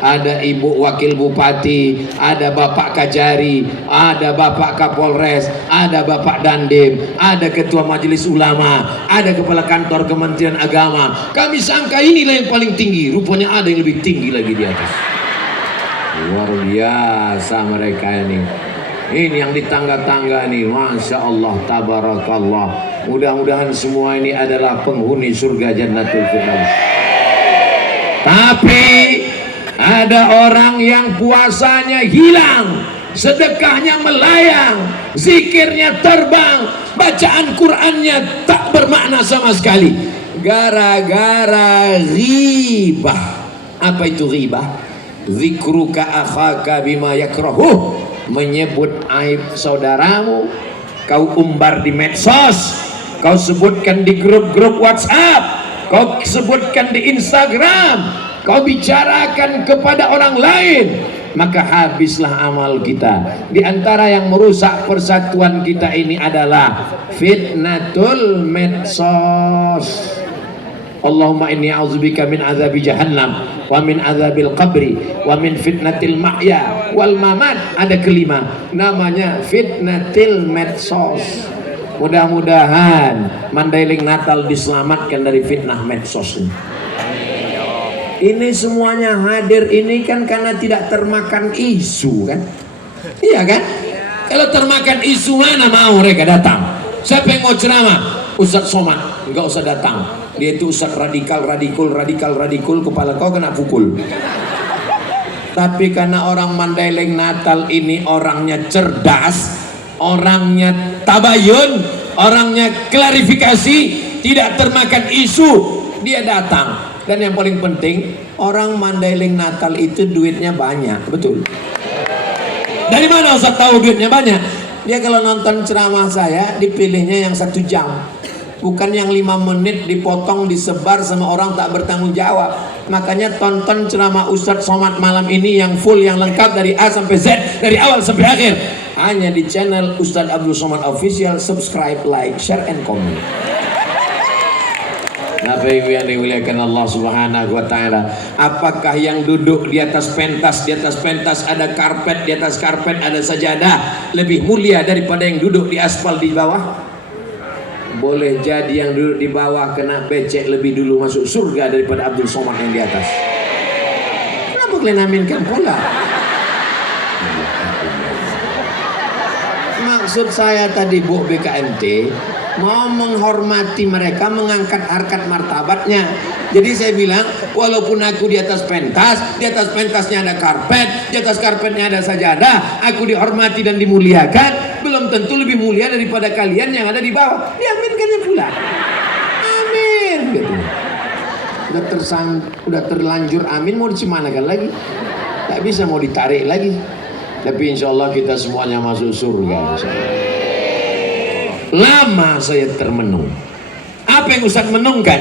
ada Ibu Wakil Bupati, ada Bapak Kajari, ada Bapak Kapolres, ada Bapak Dandim, ada Ketua Majelis Ulama, ada Kepala Kantor Kementerian Agama. Kami sangka inilah yang paling tinggi, rupanya ada yang lebih tinggi lagi di atas. Luar biasa mereka ini. Ini yang di tangga-tangga nih, Masya Allah, tabarakallah. Mudah-mudahan semua ini adalah penghuni surga Jannatul Firdaus. Tapi ada orang yang puasanya hilang, sedekahnya melayang, zikirnya terbang, bacaan Qur'annya tak bermakna sama sekali. Gara-gara ghibah. Apa itu ghibah? Zikruka akhaka bima yakrahuh. Menyebut aib saudaramu, kau umbar di medsos, kau sebutkan di grup-grup WhatsApp, kau sebutkan di Instagram, kau bicarakan kepada orang lain, maka habislah amal kita. Di antara yang merusak persatuan kita ini adalah fitnatul medsos. Allahumma inni a'udzubika min azabi jahannam wa min azabil qabri wa min fitnatil mahya wal mamat. Ada kelima, namanya fitnatil medsos. Mudah-mudahan Mandailing Natal diselamatkan dari fitnah medsos ini. Ini semuanya hadir ini kan karena tidak termakan isu kan? Iya kan? Kalau termakan isu mana mau mereka datang? Siapa yang mau ceramah? Ustadz Somad, enggak usah datang. Dia itu ustadz radikal, kepala kau kena pukul. Tapi karena orang Mandailing Natal ini orangnya cerdas, orangnya tabayun, orangnya klarifikasi, tidak termakan isu, dia datang. Dan yang paling penting, orang Mandailing Natal itu duitnya banyak, betul. Dari mana Ustadz tahu duitnya banyak? Dia kalau nonton ceramah saya dipilihnya yang 1 jam, bukan yang 5 menit dipotong disebar sama orang tak bertanggung jawab. Makanya tonton ceramah Ustadz Somad malam ini yang full, yang lengkap dari A sampai Z, dari awal sampai akhir, hanya di channel Ustadz Abdul Somad Official. Subscribe, like, share, and comment. Bapak Ibu yang dimuliakan Allah Subhanahu wa Ta'ala, apakah yang duduk di atas pentas ada karpet, di atas karpet ada sajadah lebih mulia daripada yang duduk di aspal di bawah? Boleh jadi yang duduk di bawah kena becek lebih dulu masuk surga daripada Abdul Somad yang di atas. Kenapa kalian aminkan pula? Maksud saya tadi Bu BKMT mau menghormati mereka, mengangkat harkat martabatnya. Jadi saya bilang, walaupun aku di atas pentasnya ada karpet, di atas karpetnya ada sajadah, aku dihormati dan dimuliakan, belum tentu lebih mulia daripada kalian yang ada di bawah. Diaminkannya pula. Amin. Gitu. Udah terlanjur amin, mau dicemanakan lagi? Tak bisa mau ditarik lagi. Tapi insya Allah kita semuanya masuk surga. Lama saya termenung, Apa yang Ustaz menungkan?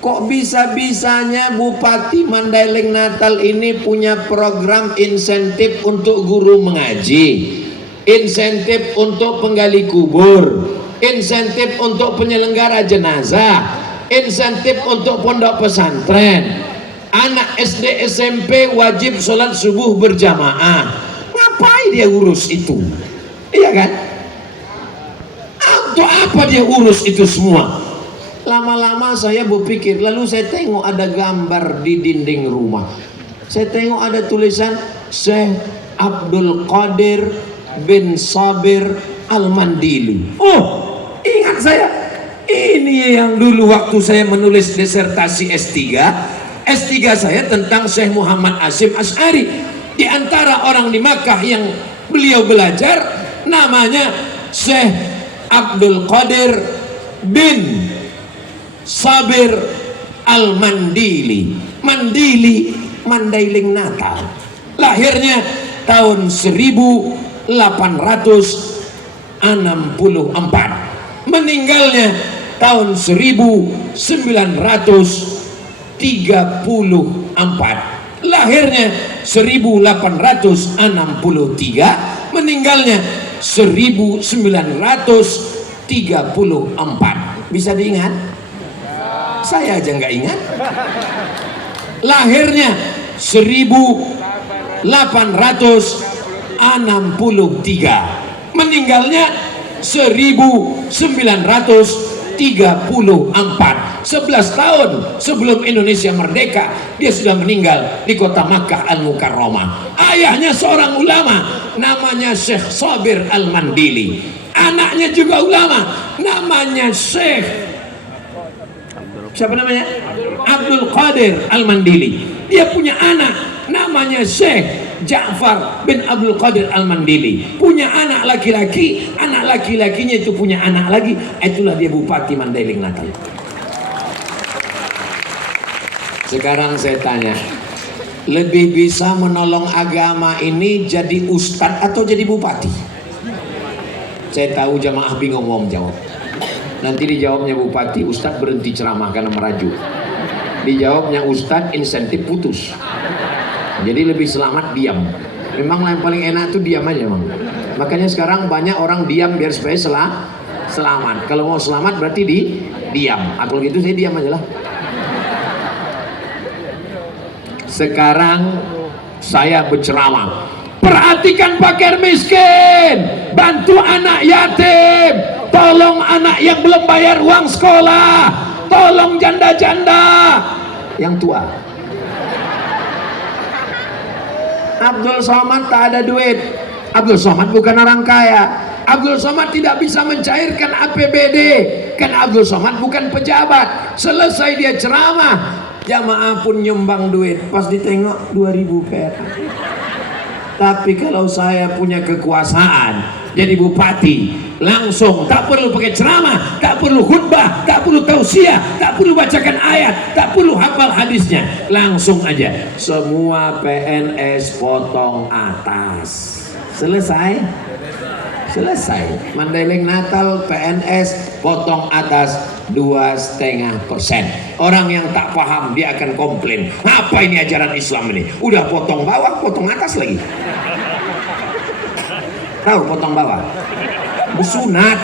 Kok bisa-bisanya Bupati Mandailing Natal ini punya program insentif untuk guru mengaji, insentif untuk penggali kubur, insentif untuk penyelenggara jenazah, insentif untuk pondok pesantren, anak SD SMP wajib sholat subuh berjamaah. Ngapain dia urus itu? Iya kan? Untuk apa dia urus itu semua? Lama-lama saya berpikir, lalu saya tengok ada gambar di dinding rumah. Saya tengok ada tulisan Syekh Abdul Qadir bin Sabir Al-Mandili. Oh, ingat saya. Ini yang dulu waktu saya menulis disertasi S3 saya tentang Syekh Muhammad Hasyim Asy'ari. Di antara orang di Makkah yang beliau belajar namanya Syekh Abdul Qadir bin Sabir Al-Mandili. Mandili, Mandailing Natal. Lahirnya tahun 1864, meninggalnya tahun 1934. Lahirnya 1863, meninggalnya 1934. Bisa diingat? Saya aja nggak ingat. Lahirnya 1863, meninggalnya 1934. 11 tahun sebelum Indonesia merdeka dia sudah meninggal di kota Makkah Al-Mukarramah. Ayahnya seorang ulama namanya Syekh Sabir Al-Mandili. Anaknya juga ulama namanya Syekh siapa namanya? Abdul Qadir Al-Mandili. Dia punya anak namanya Syekh Ja'far bin Abdul Qadir Al-Mandili. Punya anak laki-laki, anak laki-lakinya itu punya anak lagi. Itulah dia Bupati Mandailing Natal. Sekarang saya tanya, lebih bisa menolong agama ini jadi ustadz atau jadi bupati? Saya tahu jamaah bingung mau menjawab. Nanti dijawabnya bupati, ustadz berhenti ceramah karena merajuk. Dijawabnya ustadz, insentif putus. Jadi lebih selamat diam. Memang yang paling enak itu diam aja memang. Makanya sekarang banyak orang diam biar supaya selamat. Kalau mau selamat berarti diam. Kalau gitu saya diam aja lah. Sekarang saya berceramah. Perhatikan fakir miskin, bantu anak yatim, tolong anak yang belum bayar uang sekolah, tolong janda-janda yang tua. Abdul Somad tak ada duit. Abdul Somad bukan orang kaya. Abdul Somad tidak bisa mencairkan APBD. Kan Abdul Somad bukan pejabat. Selesai dia ceramah, jamaah pun nyumbang duit. Pas ditengok 2000 perak. Tapi kalau saya punya kekuasaan jadi bupati, langsung tak perlu pakai ceramah, tak perlu khutbah, tak perlu tausiah, tak perlu bacakan ayat, tak perlu hafal hadisnya, langsung aja semua PNS potong atas. Selesai. Mandailing Natal PNS potong atas 2,5%. Orang yang tak paham dia akan komplain, apa ini ajaran Islam ini? Udah potong bawah, potong atas lagi. Tahu potong bawah? Bersunat.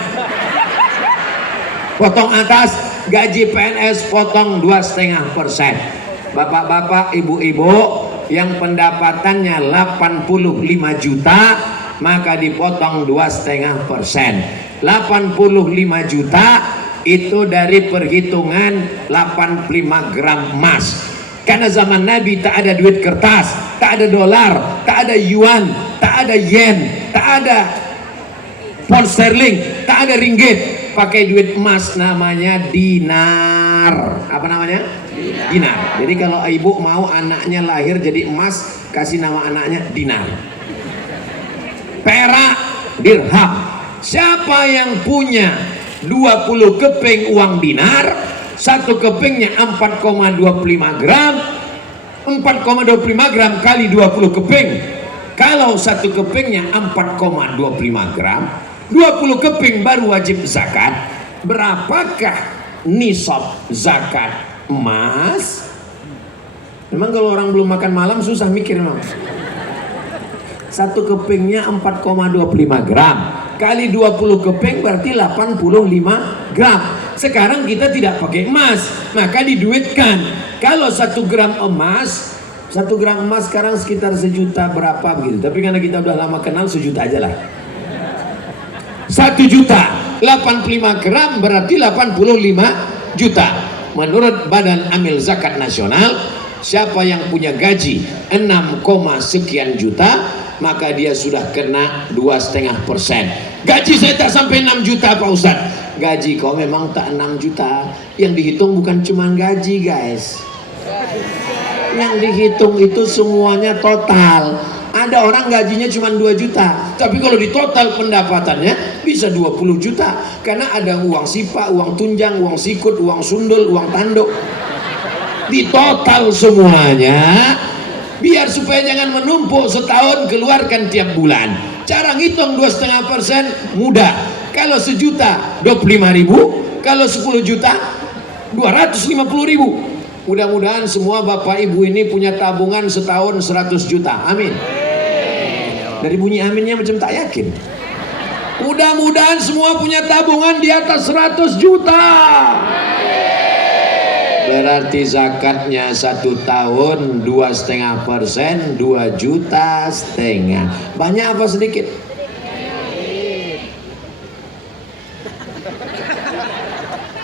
Potong atas, gaji PNS potong 2,5%. Bapak-bapak, ibu-ibu yang pendapatannya 85 juta, maka dipotong 2,5%. 85 juta itu dari perhitungan 85 gram emas. Karena zaman Nabi tak ada duit kertas, tak ada dolar, tak ada yuan, tak ada yen, tak ada pound sterling, tak ada ringgit. Pakai duit emas namanya dinar. Apa namanya? Dinar. Jadi kalau ibu mau anaknya lahir jadi emas, kasih nama anaknya dinar. Perak, dirham. Siapa yang punya 20 keping uang dinar, satu kepingnya 4,25 gram, 4,25 gram kali 20 keping. Kalau satu kepingnya 4,25 gram, 20 keping baru wajib zakat. berapakah nisab zakat emas? Memang kalau orang belum makan malam susah mikir memang. Satu kepingnya 4,25 gram kali 20 keping berarti 85 gram. Sekarang kita tidak pakai emas, maka diduitkan. Kalau 1 gram emas, 1 gram emas sekarang sekitar sejuta berapa begitu. Tapi karena kita udah lama kenal, sejuta aja lah. 1 juta 85 gram berarti 85 juta. Menurut Badan Amil Zakat Nasional, siapa yang punya gaji 6, sekian juta, maka dia sudah kena 2,5%. Gaji saya tak sampai 6 juta Pak Ustadz. Gaji kau memang tak 6 juta. Yang dihitung bukan cuma gaji guys, yang dihitung itu semuanya total. Ada orang gajinya cuma 2 juta, tapi kalau di total pendapatannya bisa 20 juta. Karena ada uang sipa, uang tunjang, uang sikut, uang sundul, uang tanduk. Di total semuanya, biar supaya jangan menumpuk setahun, keluarkan tiap bulan. Cara ngitung 2,5% mudah. Kalau sejuta 25.000, kalau 10 juta 250.000. Mudah-mudahan semua bapak ibu ini punya tabungan setahun 100 juta. Amin. Dari bunyi aminnya macam tak yakin. Mudah-mudahan semua punya tabungan di atas 100 juta. Berarti zakatnya 1 tahun 2,5%, 2,5 juta. Banyak apa sedikit?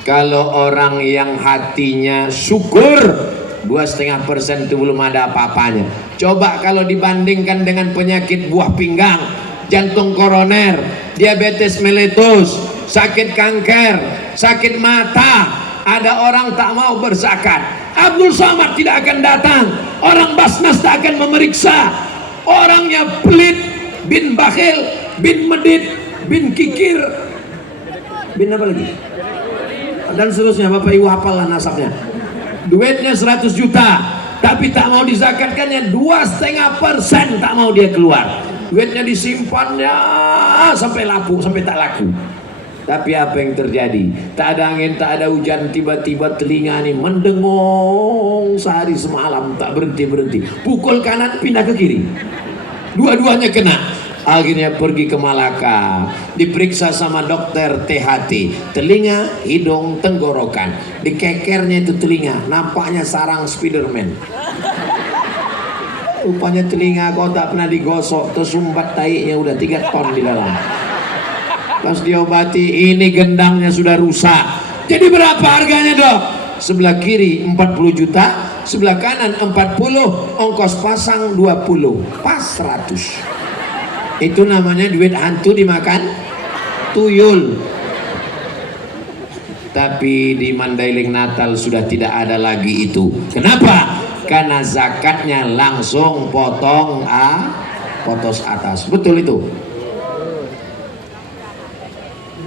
Kalau orang yang hatinya syukur, 2,5% itu belum ada apa-apanya. Coba kalau dibandingkan dengan penyakit buah pinggang, jantung koroner, diabetes meletus, sakit kanker, sakit mata, ada orang tak mau berzakat. Abdul Somad tidak akan datang, orang Basnas tak akan memeriksa. Orangnya pelit, bin bakhil, bin medit, bin kikir, bin apa lagi? Dan seterusnya. Bapak ibu hafallah nasabnya. Duitnya 100 juta, tapi tak mau dizakatkannya 2,5%, tak mau dia keluar. Duitnya disimpannya sampai laku, sampai tak laku. Tapi apa yang terjadi? Tak ada angin, tak ada hujan, tiba-tiba telinga ini mendengung sehari semalam, tak berhenti-berhenti. Pukul kanan, pindah ke kiri, dua-duanya kena. Akhirnya pergi ke Malaka, diperiksa sama dokter THT, telinga, hidung, tenggorokan. Dikekernya itu telinga, nampaknya sarang Spiderman. Rupanya telinga kau tak pernah digosok, tersumbat taiknya udah 3 ton di dalam. Pas diobati, ini gendangnya sudah rusak. Jadi berapa harganya dok? Sebelah kiri 40 juta, sebelah kanan 40, ongkos pasang 20, pas 100. Itu namanya duit hantu dimakan tuyul. Tapi di Mandailing Natal sudah tidak ada lagi itu. Kenapa? Karena zakatnya langsung potong potos atas. Betul itu.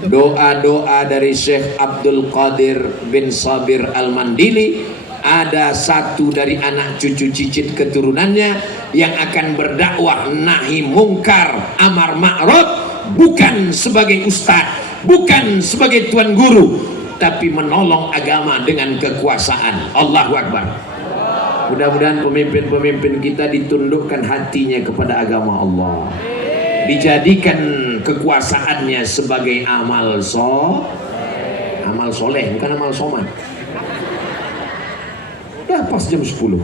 Doa-doa dari Syekh Abdul Qadir bin Sabir Al-Mandili, ada satu dari anak cucu cicit keturunannya yang akan berdakwah nahi mungkar amar ma'ruf, bukan sebagai ustadz, bukan sebagai tuan guru, tapi menolong agama dengan kekuasaan. Allahu Akbar. Mudah-mudahan pemimpin-pemimpin kita ditundukkan hatinya kepada agama Allah, dijadikan kekuasaannya sebagai amal soleh, bukan amal somad. Udah pas jam 10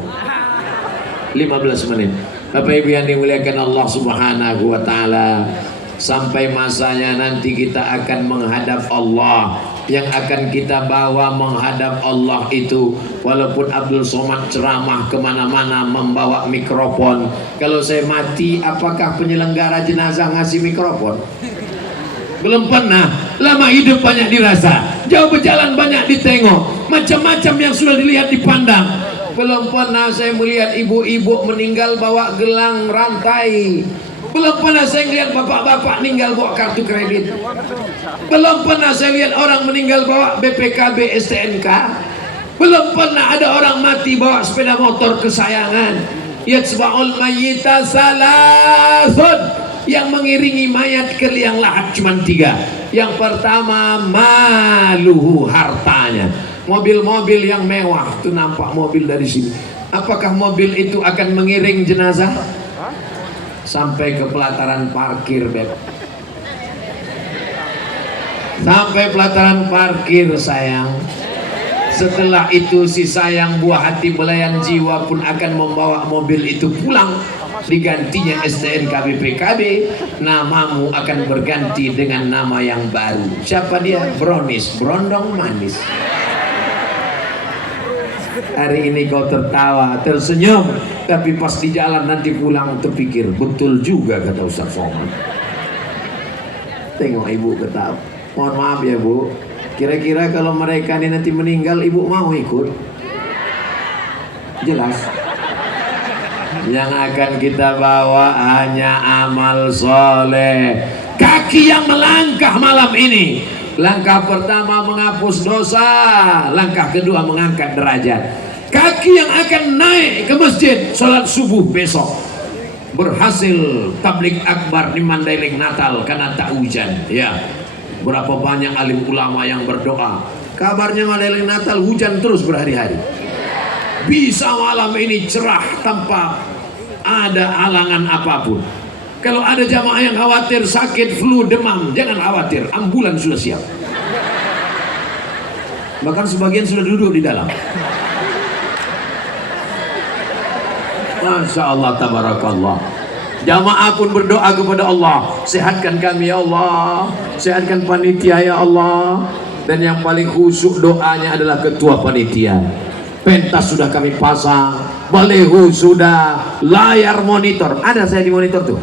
15 menit. Bapak Ibu yang dimuliakan Allah Subhanahu wa taala, sampai masanya nanti kita akan menghadap Allah. Yang akan kita bawa menghadap Allah itu, walaupun Abdul Somad ceramah kemana-mana membawa mikrofon, kalau saya mati apakah penyelenggara jenazah ngasih mikrofon? Belum pernah. Lama hidup banyak dirasa, jauh berjalan banyak ditengok, macam-macam yang sudah dilihat dipandang. Belum pernah saya melihat ibu-ibu meninggal bawa gelang rantai. Belum pernah saya lihat bapak-bapak meninggal bawa kartu kredit. Belum pernah saya lihat orang meninggal bawa BPKB STNK. Belum pernah ada orang mati bawa sepeda motor kesayangan. Yatsba'ul mayyita salasun, Yang mengiringi mayat ke liang lahat cuma 3. Yang pertama maluhu, hartanya. Mobil-mobil yang mewah, itu nampak mobil dari sini. Apakah mobil itu akan mengiring jenazah sampai ke pelataran parkir, Beb? Sampai pelataran parkir, sayang. Setelah itu si sayang buah hati belayan jiwa pun akan membawa mobil itu pulang. Digantinya STNK BPKB, namamu akan berganti dengan nama yang baru. Siapa dia? Brownies, berondong manis. Hari ini kau tertawa, tersenyum, tapi pas di jalan nanti pulang terpikir, betul juga kata Ustaz Somad. Tengok ibu ketawa. Mohon maaf ya Bu, kira-kira kalau mereka ini nanti meninggal, ibu mau ikut? Jelas. Yang akan kita bawa hanya amal soleh. Kaki yang melangkah malam ini, langkah pertama menghapus dosa, langkah kedua mengangkat derajat. Kaki yang akan naik ke masjid sholat subuh besok, berhasil tabligh akbar di Mandailing Natal karena tak hujan. Ya, berapa banyak alim ulama yang berdoa. Kabarnya Mandailing Natal hujan terus berhari-hari. Bisa malam ini cerah tanpa ada halangan apapun. Kalau ada jamaah yang khawatir sakit flu demam, jangan khawatir, ambulan sudah siap. Bahkan sebagian sudah duduk di dalam. Masya Allah, tabarakallah. Jamaah pun berdoa kepada Allah, sehatkan kami ya Allah, sehatkan panitia ya Allah. Dan yang paling khusyuk doanya adalah ketua panitia. Pentas sudah kami pasang, balehu sudah, layar monitor. Ada saya di monitor tuh.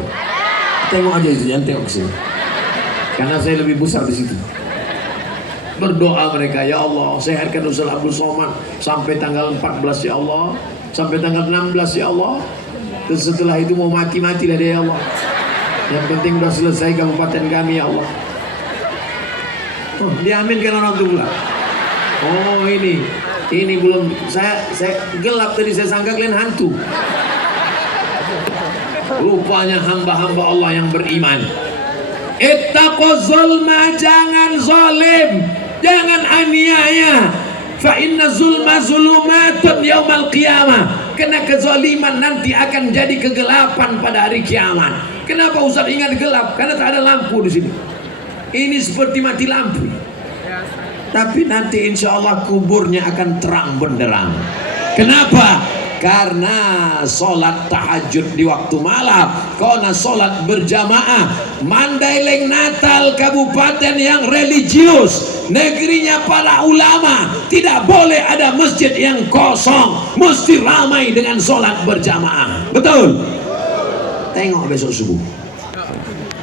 Tengok aja itu, jangan tengok sini. Karena saya lebih besar di situ. Berdoa mereka, ya Allah, sehatkan Ustaz Abdul Somad sampai tanggal 14 ya Allah, sampai tanggal 16 ya Allah. Terus setelah itu mau mati-matilah dia ya Allah. Yang penting udah selesai kabupaten kami ya Allah. Oh, diaminkan orang tua. Oh ini belum, saya gelap tadi, saya sangka kalian hantu. Rupanya hamba-hamba Allah yang beriman. Ittaqu zulma, jangan zalim, jangan aniaya. Fa inna zulma zulumatun yaumal qiyamah. Karena kezaliman nanti akan jadi kegelapan pada hari kiamat. Kenapa Ustaz ingat gelap? Karena tak ada lampu di sini. Ini seperti mati lampu. Tapi nanti insya Allah kuburnya akan terang benderang. Kenapa? Karena sholat tahajud di waktu malam, karena sholat berjamaah. Mandailing Natal kabupaten yang religius, negerinya para ulama, tidak boleh ada masjid yang kosong, mesti ramai dengan sholat berjamaah. Betul? Tengok besok subuh,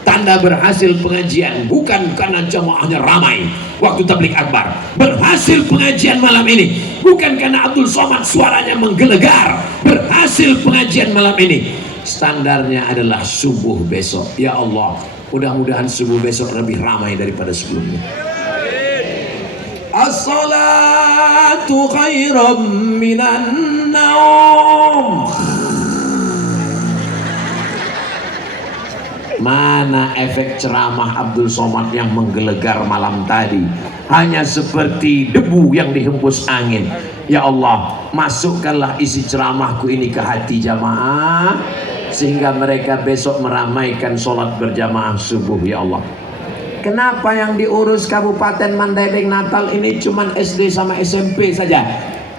tanda berhasil pengajian bukan karena jamaahnya ramai waktu tabligh akbar. Berhasil pengajian malam ini bukan karena Abdul Somad suaranya menggelegar. Berhasil pengajian malam ini standarnya adalah subuh besok. Ya Allah, mudah-mudahan subuh besok lebih ramai daripada sebelumnya. As-salatu khairum minan naum. Mana efek ceramah Abdul Somad yang menggelegar malam tadi? Hanya seperti debu yang dihembus angin. Ya Allah, masukkanlah isi ceramahku ini ke hati jamaah, sehingga mereka besok meramaikan sholat berjamaah subuh. Ya Allah, kenapa yang diurus Kabupaten Mandailing Natal ini cuma SD sama SMP saja?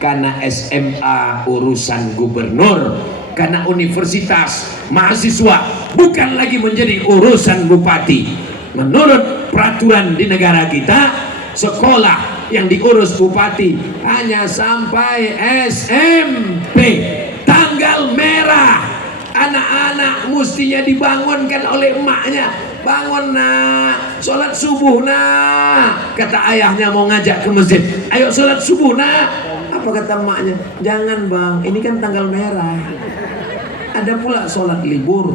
Karena SMA urusan gubernur, karena universitas mahasiswa bukan lagi menjadi urusan bupati. Menurut peraturan di negara kita, sekolah yang diurus bupati hanya sampai SMP. Tanggal merah, anak-anak mestinya dibangunkan oleh emaknya. Bangun nak, sholat subuh nak. Kata ayahnya mau ngajak ke masjid, ayo sholat subuh nak. Apa kata emaknya? Jangan bang, ini kan tanggal merah. Ada pula sholat libur.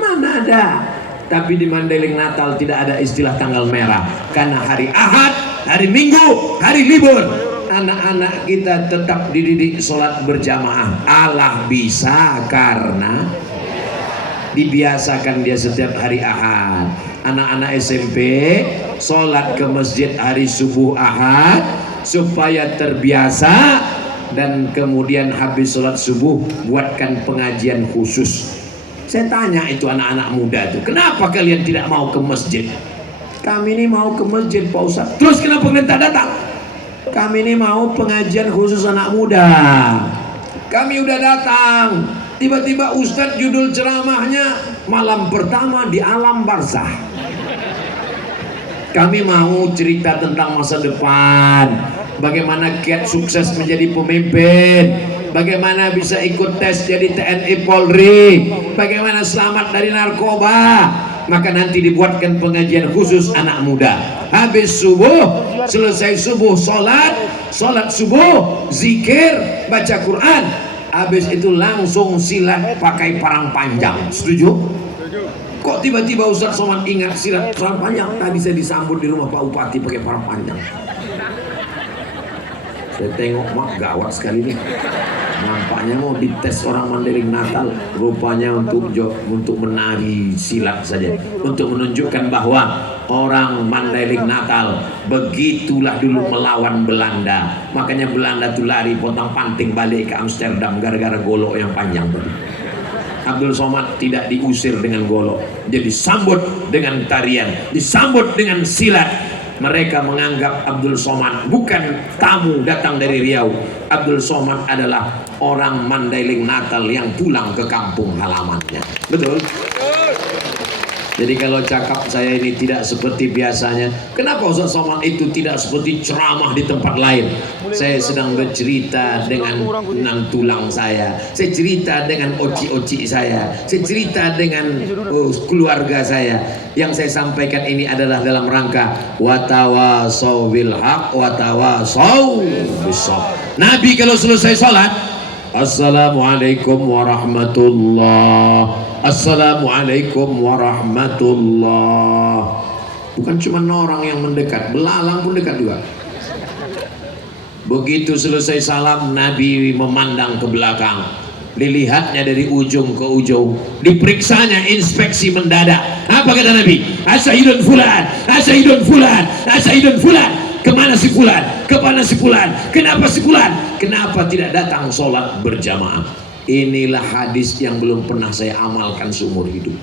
Mana ada? Tapi di Mandailing Natal tidak ada istilah tanggal merah, karena hari Ahad, hari Minggu, hari libur. Anak-anak kita tetap dididik sholat berjamaah. Allah bisa karena dibiasakan dia setiap hari Ahad. Anak-anak SMP sholat ke masjid hari subuh Ahad supaya terbiasa, dan kemudian habis sholat subuh buatkan pengajian khusus. Saya tanya itu anak-anak muda itu, kenapa kalian tidak mau ke masjid? Kami ini mau ke masjid Pak Ustaz. Terus kenapa kalian tak datang? Kami ini mau pengajian khusus anak muda. Kami udah datang, tiba-tiba Ustadz judul ceramahnya malam pertama di alam barzah. Kami mau cerita tentang masa depan, bagaimana kiat sukses menjadi pemimpin, bagaimana bisa ikut tes jadi TNI Polri, bagaimana selamat dari narkoba. Maka nanti dibuatkan pengajian khusus anak muda. Habis subuh, selesai subuh sholat subuh, zikir, baca Quran. Habis itu langsung silat pakai parang panjang. Setuju? Kok tiba-tiba Ustaz Somad ingat silat parang panjang? Tadi saya disambut di rumah Pak Bupati pakai parang panjang. Saya tengok, mak, gawat sekali nih. Nampaknya mau dites orang Mandailing Natal. Rupanya untuk menari silat saja, untuk menunjukkan bahwa orang Mandailing Natal begitulah dulu melawan Belanda. Makanya Belanda tuh lari pontang-panting balik ke Amsterdam gara-gara golok yang panjang tadi. Abdul Somad tidak diusir dengan golok, dia disambut dengan tarian, disambut dengan silat. Mereka menganggap Abdul Somad bukan tamu datang dari Riau. Abdul Somad adalah orang Mandailing Natal yang pulang ke kampung halamannya. Betul? Jadi kalau cakap saya ini tidak seperti biasanya, kenapa Ustaz Somad itu tidak seperti ceramah di tempat lain? Saya sedang bercerita dengan enam tulang saya cerita dengan oci-oci saya cerita dengan keluarga saya. Yang saya sampaikan ini adalah dalam rangka watawasau bil haq watawasau bisabr. Nabi kalau selesai sholat, assalamualaikum warahmatullah, assalamualaikum warahmatullah. Bukan cuma orang yang mendekat, belalang pun dekat juga. Begitu selesai salam, Nabi memandang ke belakang, dilihatnya dari ujung ke ujung, diperiksanya inspeksi mendadak. Apa kata Nabi? Asyhidun fulan, asyhidun fulan, asyhidun fulan. Kemana si fulan? Kemana si fulan? Kenapa si fulan? Kenapa tidak datang sholat berjamaah? Inilah hadis yang belum pernah saya amalkan seumur hidup.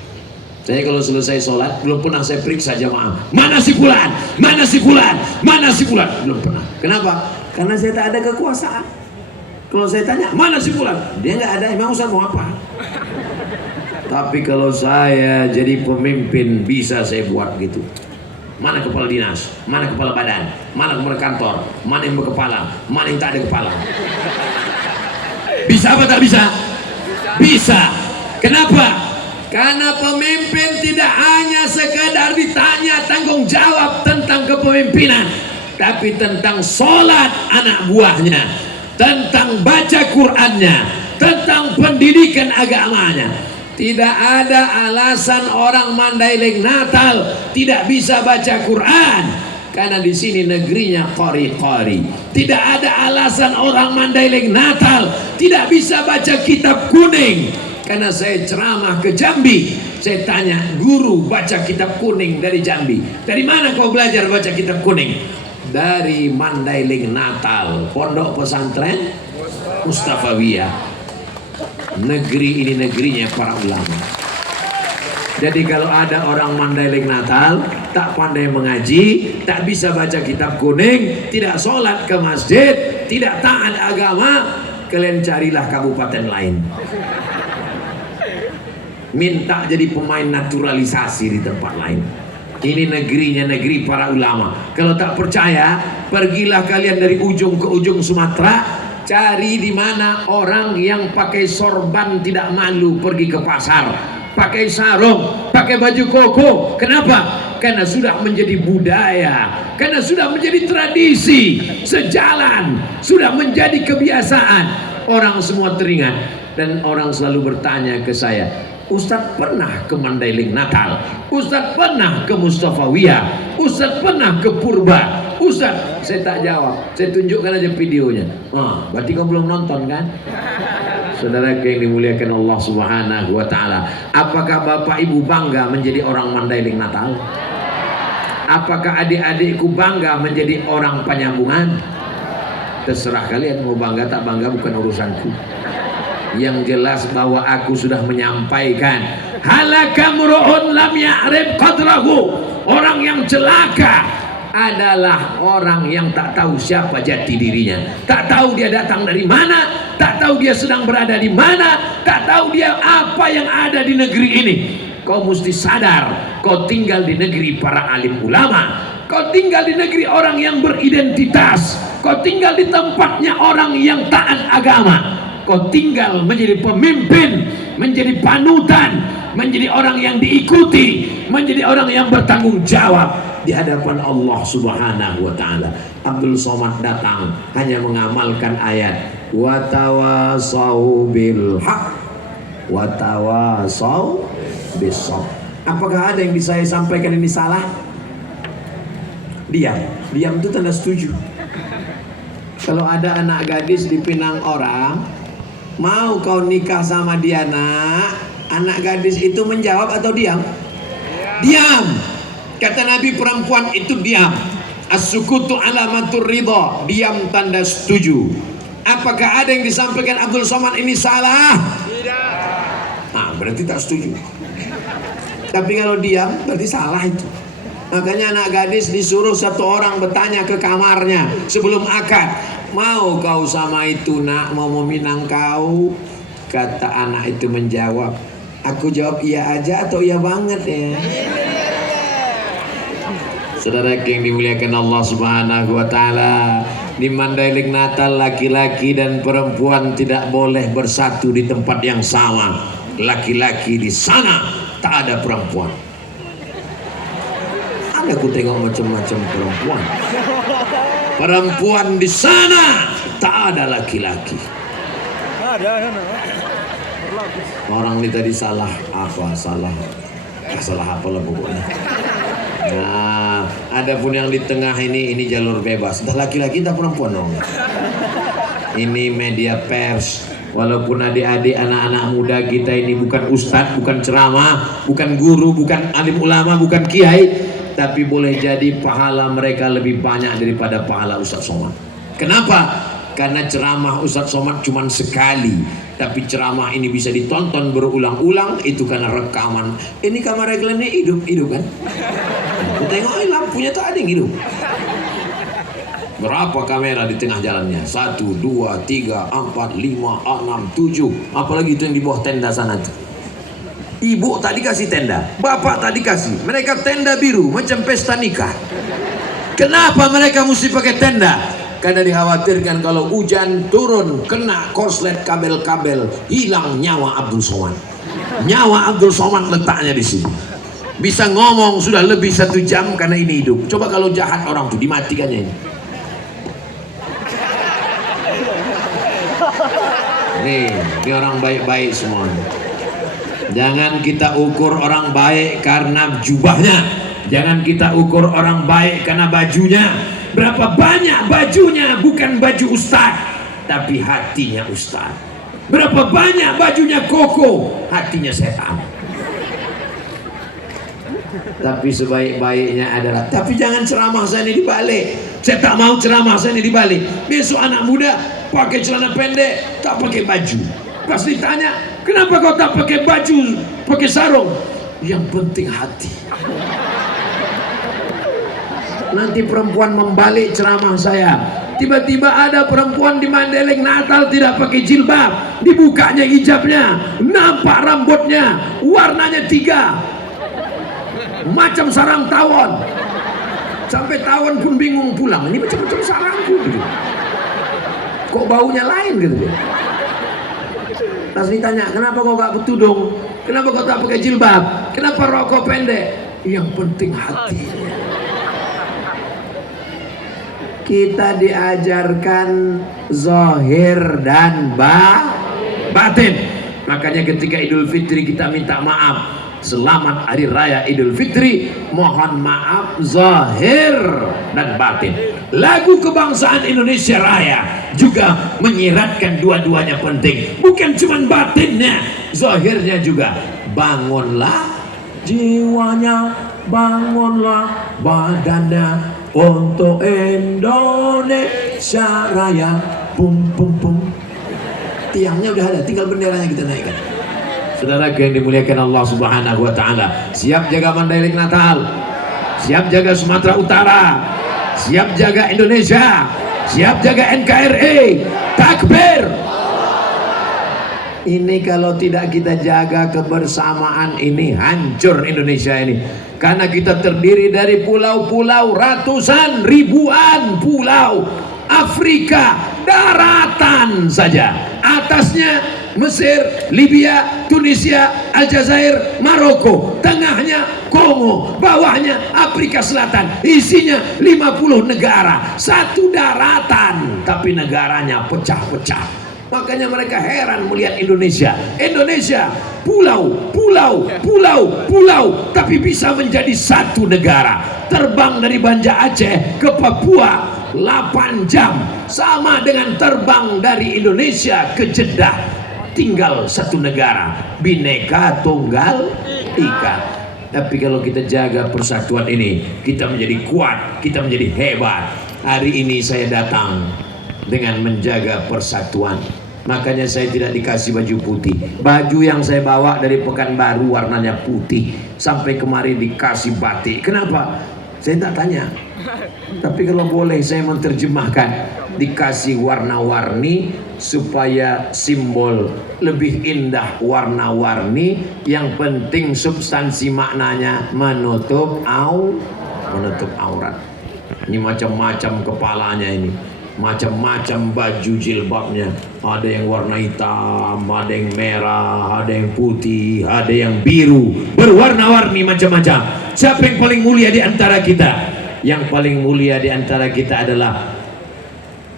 Saya kalau selesai sholat belum pernah saya periksa jamaah. Mana si fulan? Mana si fulan? Mana si fulan? Belum pernah. Kenapa? Karena saya tak ada kekuasaan. Kalau saya tanya, mana si fulan? Dia nggak ada, emang Ustaz mau apa? Tapi kalau saya jadi pemimpin, bisa saya buat gitu. Mana kepala dinas? Mana kepala badan? Mana kepala kantor? Mana yang berkepala? Mana yang tak ada kepala? Bisa apa tak bisa? Bisa. Kenapa? Karena pemimpin tidak hanya sekadar ditanya tanggung jawab tentang kepemimpinan, tapi tentang sholat anak buahnya, tentang baca Qur'annya, tentang pendidikan agamanya. Tidak ada alasan orang Mandailing Natal tidak bisa baca Quran, karena di sini negerinya qori-qori. Tidak ada alasan orang Mandailing Natal tidak bisa baca kitab kuning, karena saya ceramah ke Jambi. Saya tanya guru baca kitab kuning dari Jambi, dari mana kau belajar baca kitab kuning? Dari Mandailing Natal, pondok pesantren Mustafawiyah. Negeri ini negerinya para ulama. Jadi kalau ada orang Mandailing Natal tak pandai mengaji, tak bisa baca kitab kuning, tidak sholat ke masjid, tidak taat agama, kalian carilah kabupaten lain, minta jadi pemain naturalisasi di tempat lain. Ini negerinya negeri para ulama. Kalau tak percaya, pergilah kalian dari ujung ke ujung Sumatera, cari di mana orang yang pakai sorban tidak malu pergi ke pasar, pakai sarung, pakai baju koko. Kenapa? Karena sudah menjadi budaya, karena sudah menjadi tradisi sejalan, sudah menjadi kebiasaan. Orang semua teringat, dan orang selalu bertanya ke saya, Ustadz pernah ke Mandailing Natal, Ustadz pernah ke Mustafawiyah, Ustadz pernah ke Purba. Ustadz, saya tak jawab, saya tunjukkan aja videonya. Berarti kau belum nonton kan? Saudara yang dimuliakan Allah Subhanahu wa taala, apakah Bapak Ibu bangga menjadi orang Mandailing Natal? Apakah adik-adikku bangga menjadi orang Penyambungan? Terserah kalian mau bangga tak bangga, bukan urusanku. Yang jelas bahwa aku sudah menyampaikan, halakamru'un lam ya'rif qadrahu. Orang yang celaka adalah orang yang tak tahu siapa jati dirinya, tak tahu dia datang dari mana, tak tahu dia sedang berada di mana, tak tahu dia apa yang ada di negeri ini. Kau mesti sadar, kau tinggal di negeri para alim ulama, kau tinggal di negeri orang yang beridentitas, kau tinggal di tempatnya orang yang taat agama, kau tinggal menjadi pemimpin, menjadi panutan, menjadi orang yang diikuti, menjadi orang yang bertanggung jawab di hadapan Allah Subhanahu wa taala. Abdul Somad datang hanya mengamalkan ayat wa tawasau bil haq wa tawasau bis sabr. Apakah ada yang bisa saya sampaikan ini salah? Diam. Diam itu tanda setuju. Kalau ada anak gadis dipinang orang, mau kau nikah sama dia nak? Anak gadis itu menjawab atau diam? Diam. Kata Nabi, perempuan itu diam. As-sukutu alamatur ridha. Diam tanda setuju. Apakah ada yang disampaikan Abdul Somad ini salah? Tidak. Nah, berarti tak setuju. Tapi kalau diam berarti salah itu. Makanya anak gadis disuruh satu orang bertanya ke kamarnya sebelum akad, mau kau sama itu nak, mau meminang kau? Kata anak itu menjawab, aku jawab iya aja atau iya banget ya. Saudara yang dimuliakan Allah Subhanahu wa taala, di Mandailing Natal laki-laki dan perempuan tidak boleh bersatu di tempat yang sama. Laki-laki di sana, tak ada perempuan. Ada aku tengok macam-macam perempuan. Perempuan di sana, tak ada laki-laki. Orang ini tadi salah apa? Salah apa lah pokoknya. Nah, ada pun yang di tengah ini jalur bebas. Entah laki-laki entah perempuan dong. Ini media pers. Walaupun adik-adik anak-anak muda kita ini bukan ustadz, bukan ceramah, bukan guru, bukan alim ulama, bukan kiai, tapi boleh jadi pahala mereka lebih banyak daripada pahala Ustadz Somad. Kenapa? Karena ceramah Ustadz Somad cuma sekali, tapi ceramah ini bisa ditonton berulang-ulang. Itu karena rekaman. Ini kamera iklan ini hidup kan? Tengok ini lampunya tak ada yang hidup. Berapa kamera di tengah jalannya? 1, 2, 3, 4, 5, 6, 7. Apalagi itu yang di bawah tenda sana tuh. Ibu tak dikasih tenda, bapak tak dikasih. Mereka tenda biru macam pesta nikah. Kenapa mereka mesti pakai tenda? Karena dikhawatirkan kalau hujan turun kena korslet kabel-kabel, hilang nyawa Abdul Somad. Nyawa Abdul Somad letaknya di sini. Bisa ngomong sudah lebih 1 jam karena ini hidup. Coba kalau jahat orang tuh dimatikannya ini. Ini orang baik-baik semua. Jangan kita ukur orang baik karena jubahnya. Jangan kita ukur orang baik karena bajunya. Berapa banyak bajunya bukan baju ustaz, tapi hatinya ustaz. Berapa banyak bajunya koko, hatinya setan. Tapi sebaik-baiknya adalah, tapi jangan ceramah saya ini dibalik. Saya tak mau ceramah saya ini dibalik. Besok anak muda pakai celana pendek, tak pakai baju. Pas ditanya, kenapa kau tak pakai baju, pakai sarung? Yang penting hati. Nanti perempuan membalik ceramah saya. Tiba-tiba ada perempuan di Mandailing Natal tidak pakai jilbab, dibukanya hijabnya, nampak rambutnya, warnanya 3, macam sarang tawon. Sampai tawon pun bingung pulang. Ini macam-macam sarangku gitu. Kok baunya lain gitu. Pas ditanya, kenapa kau gak bertudung? Kenapa kau tak pakai jilbab? Kenapa rokok pendek? Yang penting hati. Kita diajarkan zahir dan batin. Makanya ketika Idul Fitri kita minta maaf. selamat Hari Raya Idul Fitri, mohon maaf zahir dan batin. Lagu kebangsaan Indonesia Raya juga menyiratkan dua-duanya penting, bukan cuma batinnya, zahirnya juga. Bangunlah jiwanya, bangunlah badannya untuk Indonesia Raya. Pum pum pum. Tiangnya udah ada, tinggal benderanya kita naikkan. Saudara yang dimuliakan Allah Subhanahu wa taala, siap jaga Mandailing Natal, siap jaga Sumatera Utara, siap jaga Indonesia, siap jaga NKRI. Takbir. Ini kalau tidak kita jaga kebersamaan ini, hancur Indonesia ini. Karena kita terdiri dari pulau-pulau, ratusan ribuan pulau. Afrika daratan saja, atasnya Mesir, Libya, Tunisia, Aljazair, Maroko, tengahnya Kongo, bawahnya Afrika Selatan, isinya 50 negara, satu daratan, tapi negaranya pecah-pecah. Makanya mereka heran melihat Indonesia. Indonesia pulau, pulau, pulau, pulau, tapi bisa menjadi satu negara. Terbang dari Banda Aceh ke Papua 8 jam, sama dengan terbang dari Indonesia ke Jeddah. Tinggal satu negara, Bhinneka Tunggal Ika. Tapi kalau kita jaga persatuan ini, kita menjadi kuat, kita menjadi hebat. Hari ini saya datang dengan menjaga persatuan. Makanya saya tidak dikasih baju putih. Baju yang saya bawa dari Pekanbaru warnanya putih, sampai kemarin dikasih batik. Kenapa? Saya tak tanya. Tapi kalau boleh saya menerjemahkan, dikasih warna-warni supaya simbol lebih indah, warna-warni. Yang penting substansi maknanya menutup aurat. Ini macam-macam kepalanya ini, macam-macam baju jilbabnya. Ada yang warna hitam, ada yang merah, ada yang putih, ada yang biru, berwarna-warni macam-macam. Siapa yang paling mulia di antara kita? Yang paling mulia di antara kita adalah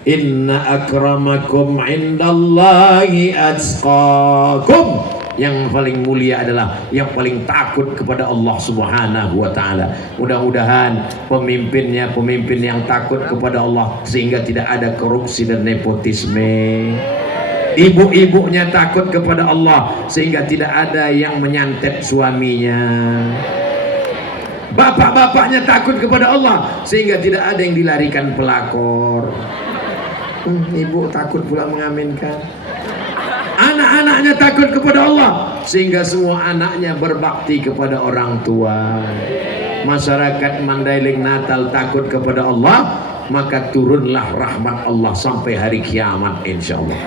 inna akramakum indallahi atqakum. Yang paling mulia adalah yang paling takut kepada Allah Subhanahu wa taala. Mudah-mudahan pemimpinnya pemimpin yang takut kepada Allah, sehingga tidak ada korupsi dan nepotisme. Ibu-ibunya takut kepada Allah, sehingga tidak ada yang menyantet suaminya. Bapak-bapaknya takut kepada Allah, sehingga tidak ada yang dilarikan pelakor. Ibu takut pula mengaminkan. Anak-anaknya takut kepada Allah, sehingga semua anaknya berbakti kepada orang tua. Masyarakat Mandailing Natal takut kepada Allah, maka turunlah rahmat Allah sampai hari kiamat insyaallah.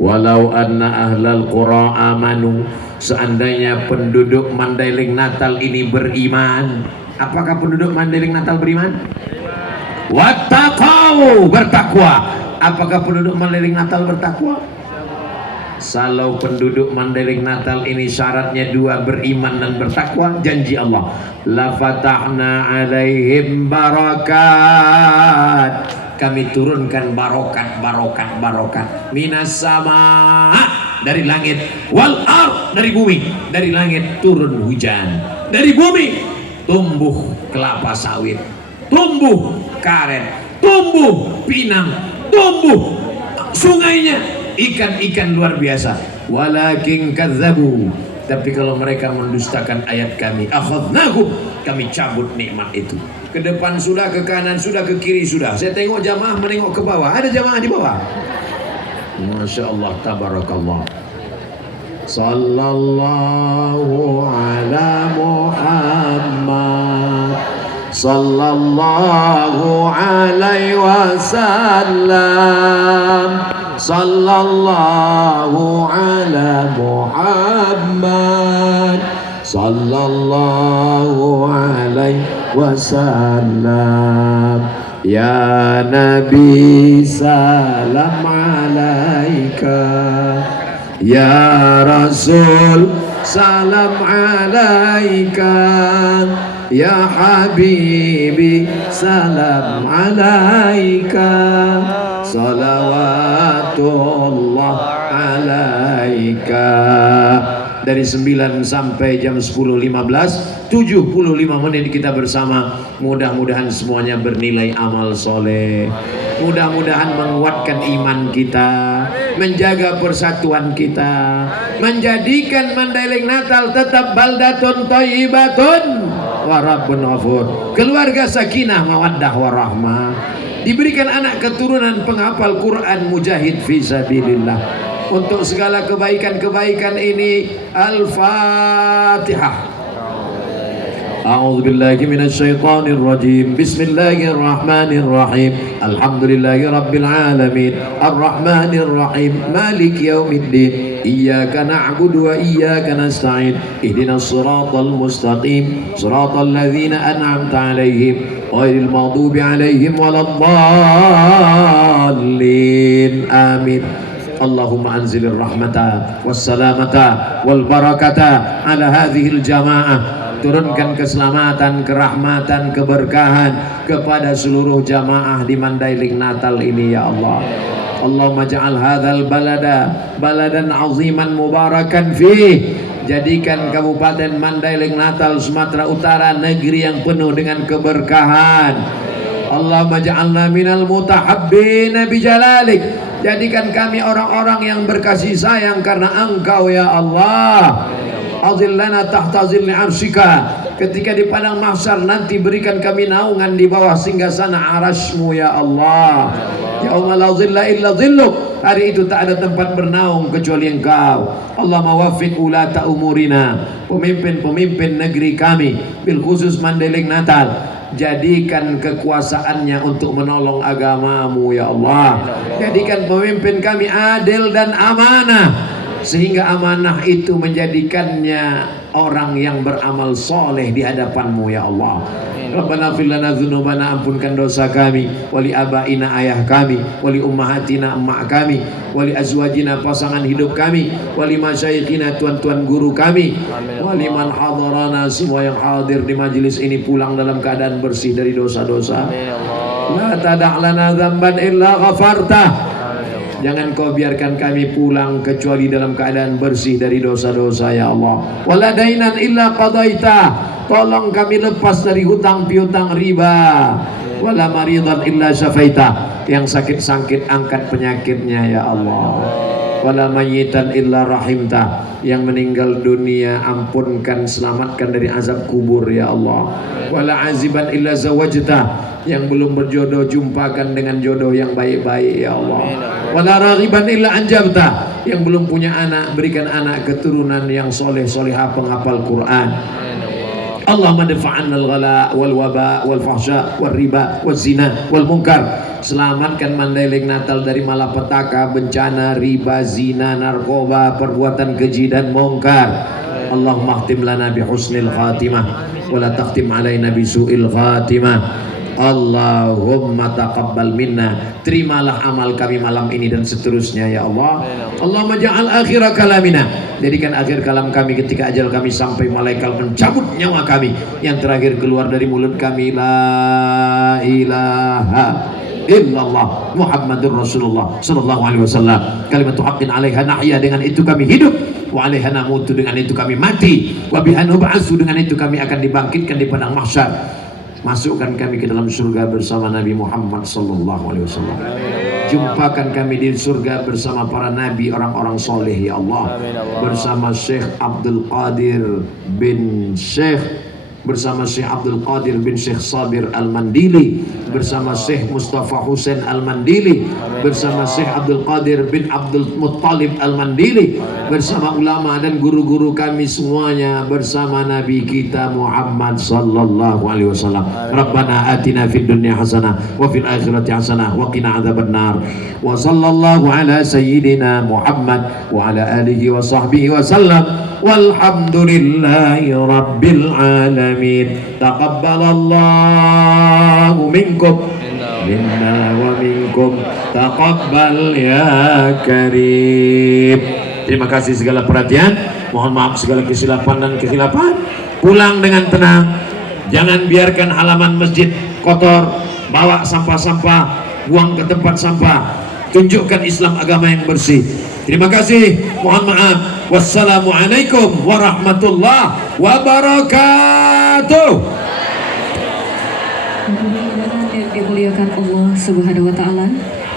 Walau anna ahlal qura amanu, seandainya penduduk Mandailing Natal ini beriman. Apakah penduduk Mandailing Natal beriman? Wattaqau, bertakwa. Apakah penduduk Mandailing Natal bertakwa? Kalau penduduk Mandailing Natal ini syaratnya dua, beriman dan bertakwa, janji Allah, la fatahna alaihim barakat, kami turunkan barokat minas sama, dari langit, wal ard, dari bumi. Dari langit turun hujan, dari bumi tumbuh kelapa sawit, tumbuh karet, tumbuh pinang, tumbuh sungainya ikan-ikan luar biasa. Walakin kadzabu, tapi kalau mereka mendustakan ayat kami, akhadnahum, kami cabut nikmat itu. Ke depan sudah, ke kanan sudah, ke kiri sudah. Saya tengok jamaah menengok ke bawah, ada jamaah di bawah. Masya Allah, tabarakallah. Sallallahu ala Muhammad, sallallahu alaihi wasallam, sallallahu ala Muhammad, sallallahu alaihi wasallam. Ya Nabi salam alaika, ya Rasul salam alaika, ya Habibi salam alaika, salawatullah alaika. dari 9 sampai jam 10.15, 75 menit kita bersama. Mudah-mudahan semuanya bernilai amal soleh, mudah-mudahan menguatkan iman kita, menjaga persatuan kita, menjadikan Mandailing Natal tetap baldatun thayyibatun wa rabbun ghafur, keluarga sakinah mawaddah warahmah, diberikan anak keturunan penghafal Quran, mujahid fi sabilillah. Untuk segala kebaikan-kebaikan ini, Al-Fatihah. A'udzu billahi minasy syaithanir rajim. Bismillahirrahmanirrahim. Alhamdulillahi rabbil alamin. Arrahmanir rahim. Maliki yaumiddin. Iyyaka na'budu wa iyyaka nasta'in. Ihdinas siratal mustaqim. Siratal ladzina an'amta 'alaihim ghairil maghdubi 'alaihim waladdallin. Amin. Allahumma anzilir rahmata wassalamata wal barakata ala hadhil jamaah. Turunkan keselamatan, kerahmatan, keberkahan kepada seluruh jamaah di Mandailing Natal ini ya Allah. Allahumma ja'al hadzal baladan aziman mubarakan fih. Jadikan Kabupaten Mandailing Natal Sumatera Utara negeri yang penuh dengan keberkahan. Allahumma ja'alna minal mutahabbina bijalalik. Jadikan kami orang-orang yang berkasih sayang karena Engkau ya Allah. Azillana tahta zilli arsyika. Ketika di padang mahsyar nanti berikan kami naungan di bawah singgasana arasy-Mu ya Allah. Yauma la zilla illa zilluk. Hari itu tak ada tempat bernaung kecuali Engkau. Allahumma waffiq ulata umurina, pemimpin-pemimpin negeri kami, bil khusus Mandailing Natal. Jadikan kekuasaannya untuk menolong agama-Mu ya Allah. Jadikan pemimpin kami adil dan amanah, sehingga amanah itu menjadikannya orang yang beramal soleh di hadapan-Mu ya Allah. Rabbana fir lana dzunubana, ampunkan dosa kami, wali abaina ayah kami, wali ummahatina emak kami, wali azwajina pasangan hidup kami, wali masyayikhina tuan-tuan guru kami, wali man hadarana, semua yang hadir di majelis ini pulang dalam keadaan bersih dari dosa-dosa. La tada' lana dzamban illa ghafartah. Jangan Kau biarkan kami pulang kecuali dalam keadaan bersih dari dosa-dosa ya Allah. Wala dainan illa qadaita. Tolong kami lepas dari hutang piutang riba. Wala maridan illa syafaita. Yang sakit-sakit angkat penyakitnya ya Allah. Wala mayyitan illa rahimta. Yang meninggal dunia ampunkan, selamatkan dari azab kubur ya Allah. Wala aziban illa zawajta. Yang belum berjodoh jumpakan dengan jodoh yang baik-baik ya Allah. Wala raghiban illa anjabta. Yang belum punya anak berikan anak keturunan yang soleh solehah penghafal Quran. Allahumma dafa'anna al-ghala wal waba wal fahsya wal riba wal zina wal munkar. Selamatkan Mandailing Natal dari malapetaka, bencana, riba, zina, narkoba, perbuatan keji dan munkar. Allahumma khtim lana bi husnil khatimah wa la takhtim alaina bi su'il khatimah. Allahumma taqabbal minna. Terimalah amal kami malam ini dan seterusnya ya Allah. Allahumma ja'al akhir kalamina. Jadikan akhir kalam kami ketika ajal kami sampai, malaikat mencabut nyawa kami, yang terakhir keluar dari mulut kami, la ilaha illallah Muhammadur Rasulullah sallallahu alaihi wasallam. Kalimatu haqqin 'alaiha nahya, dengan itu kami hidup, wa 'alaiha namutu, dengan itu kami mati, wa biha nub'atsu, dengan itu kami akan dibangkitkan di padang mahsyar. Masukkan kami ke dalam surga bersama Nabi Muhammad sallallahu alaihi wasallam. Jumpakan kami di surga bersama para nabi, orang-orang soleh ya Allah. Bersama Syekh Abdul Qadir bin Syekh, bersama Syekh Abdul Qadir bin Syekh Sabir Al-Mandili, bersama Syekh Mustafa Husain Al-Mandili, bersama Syekh Abdul Qadir bin Abdul Muttalib Al-Mandili, bersama ulama dan guru-guru kami semuanya, bersama Nabi kita Muhammad sallallahu alaihi wasallam. Rabbana atina fid dunya hasanah wa fil akhirati hasanah wa qina adzabannar. Wa sallallahu ala sayyidina Muhammad wa ala alihi wa sahbihi wa sallam. Walhamdulillahi rabbil alamin. Taqabbalallahu minkum minna wa minkum. Taqabbal ya karim. Terima kasih segala perhatian. Mohon maaf segala kesilapan dan kekhilafan. Pulang dengan tenang. Jangan biarkan halaman masjid kotor. Bawa sampah-sampah, buang ke tempat sampah. tunjukkan Islam agama yang bersih. Terima kasih, mohon maaf. Wassalamualaikum warahmatullahi wabarakatuh. Yang dimuliakan Allah Subhanahu wa taala.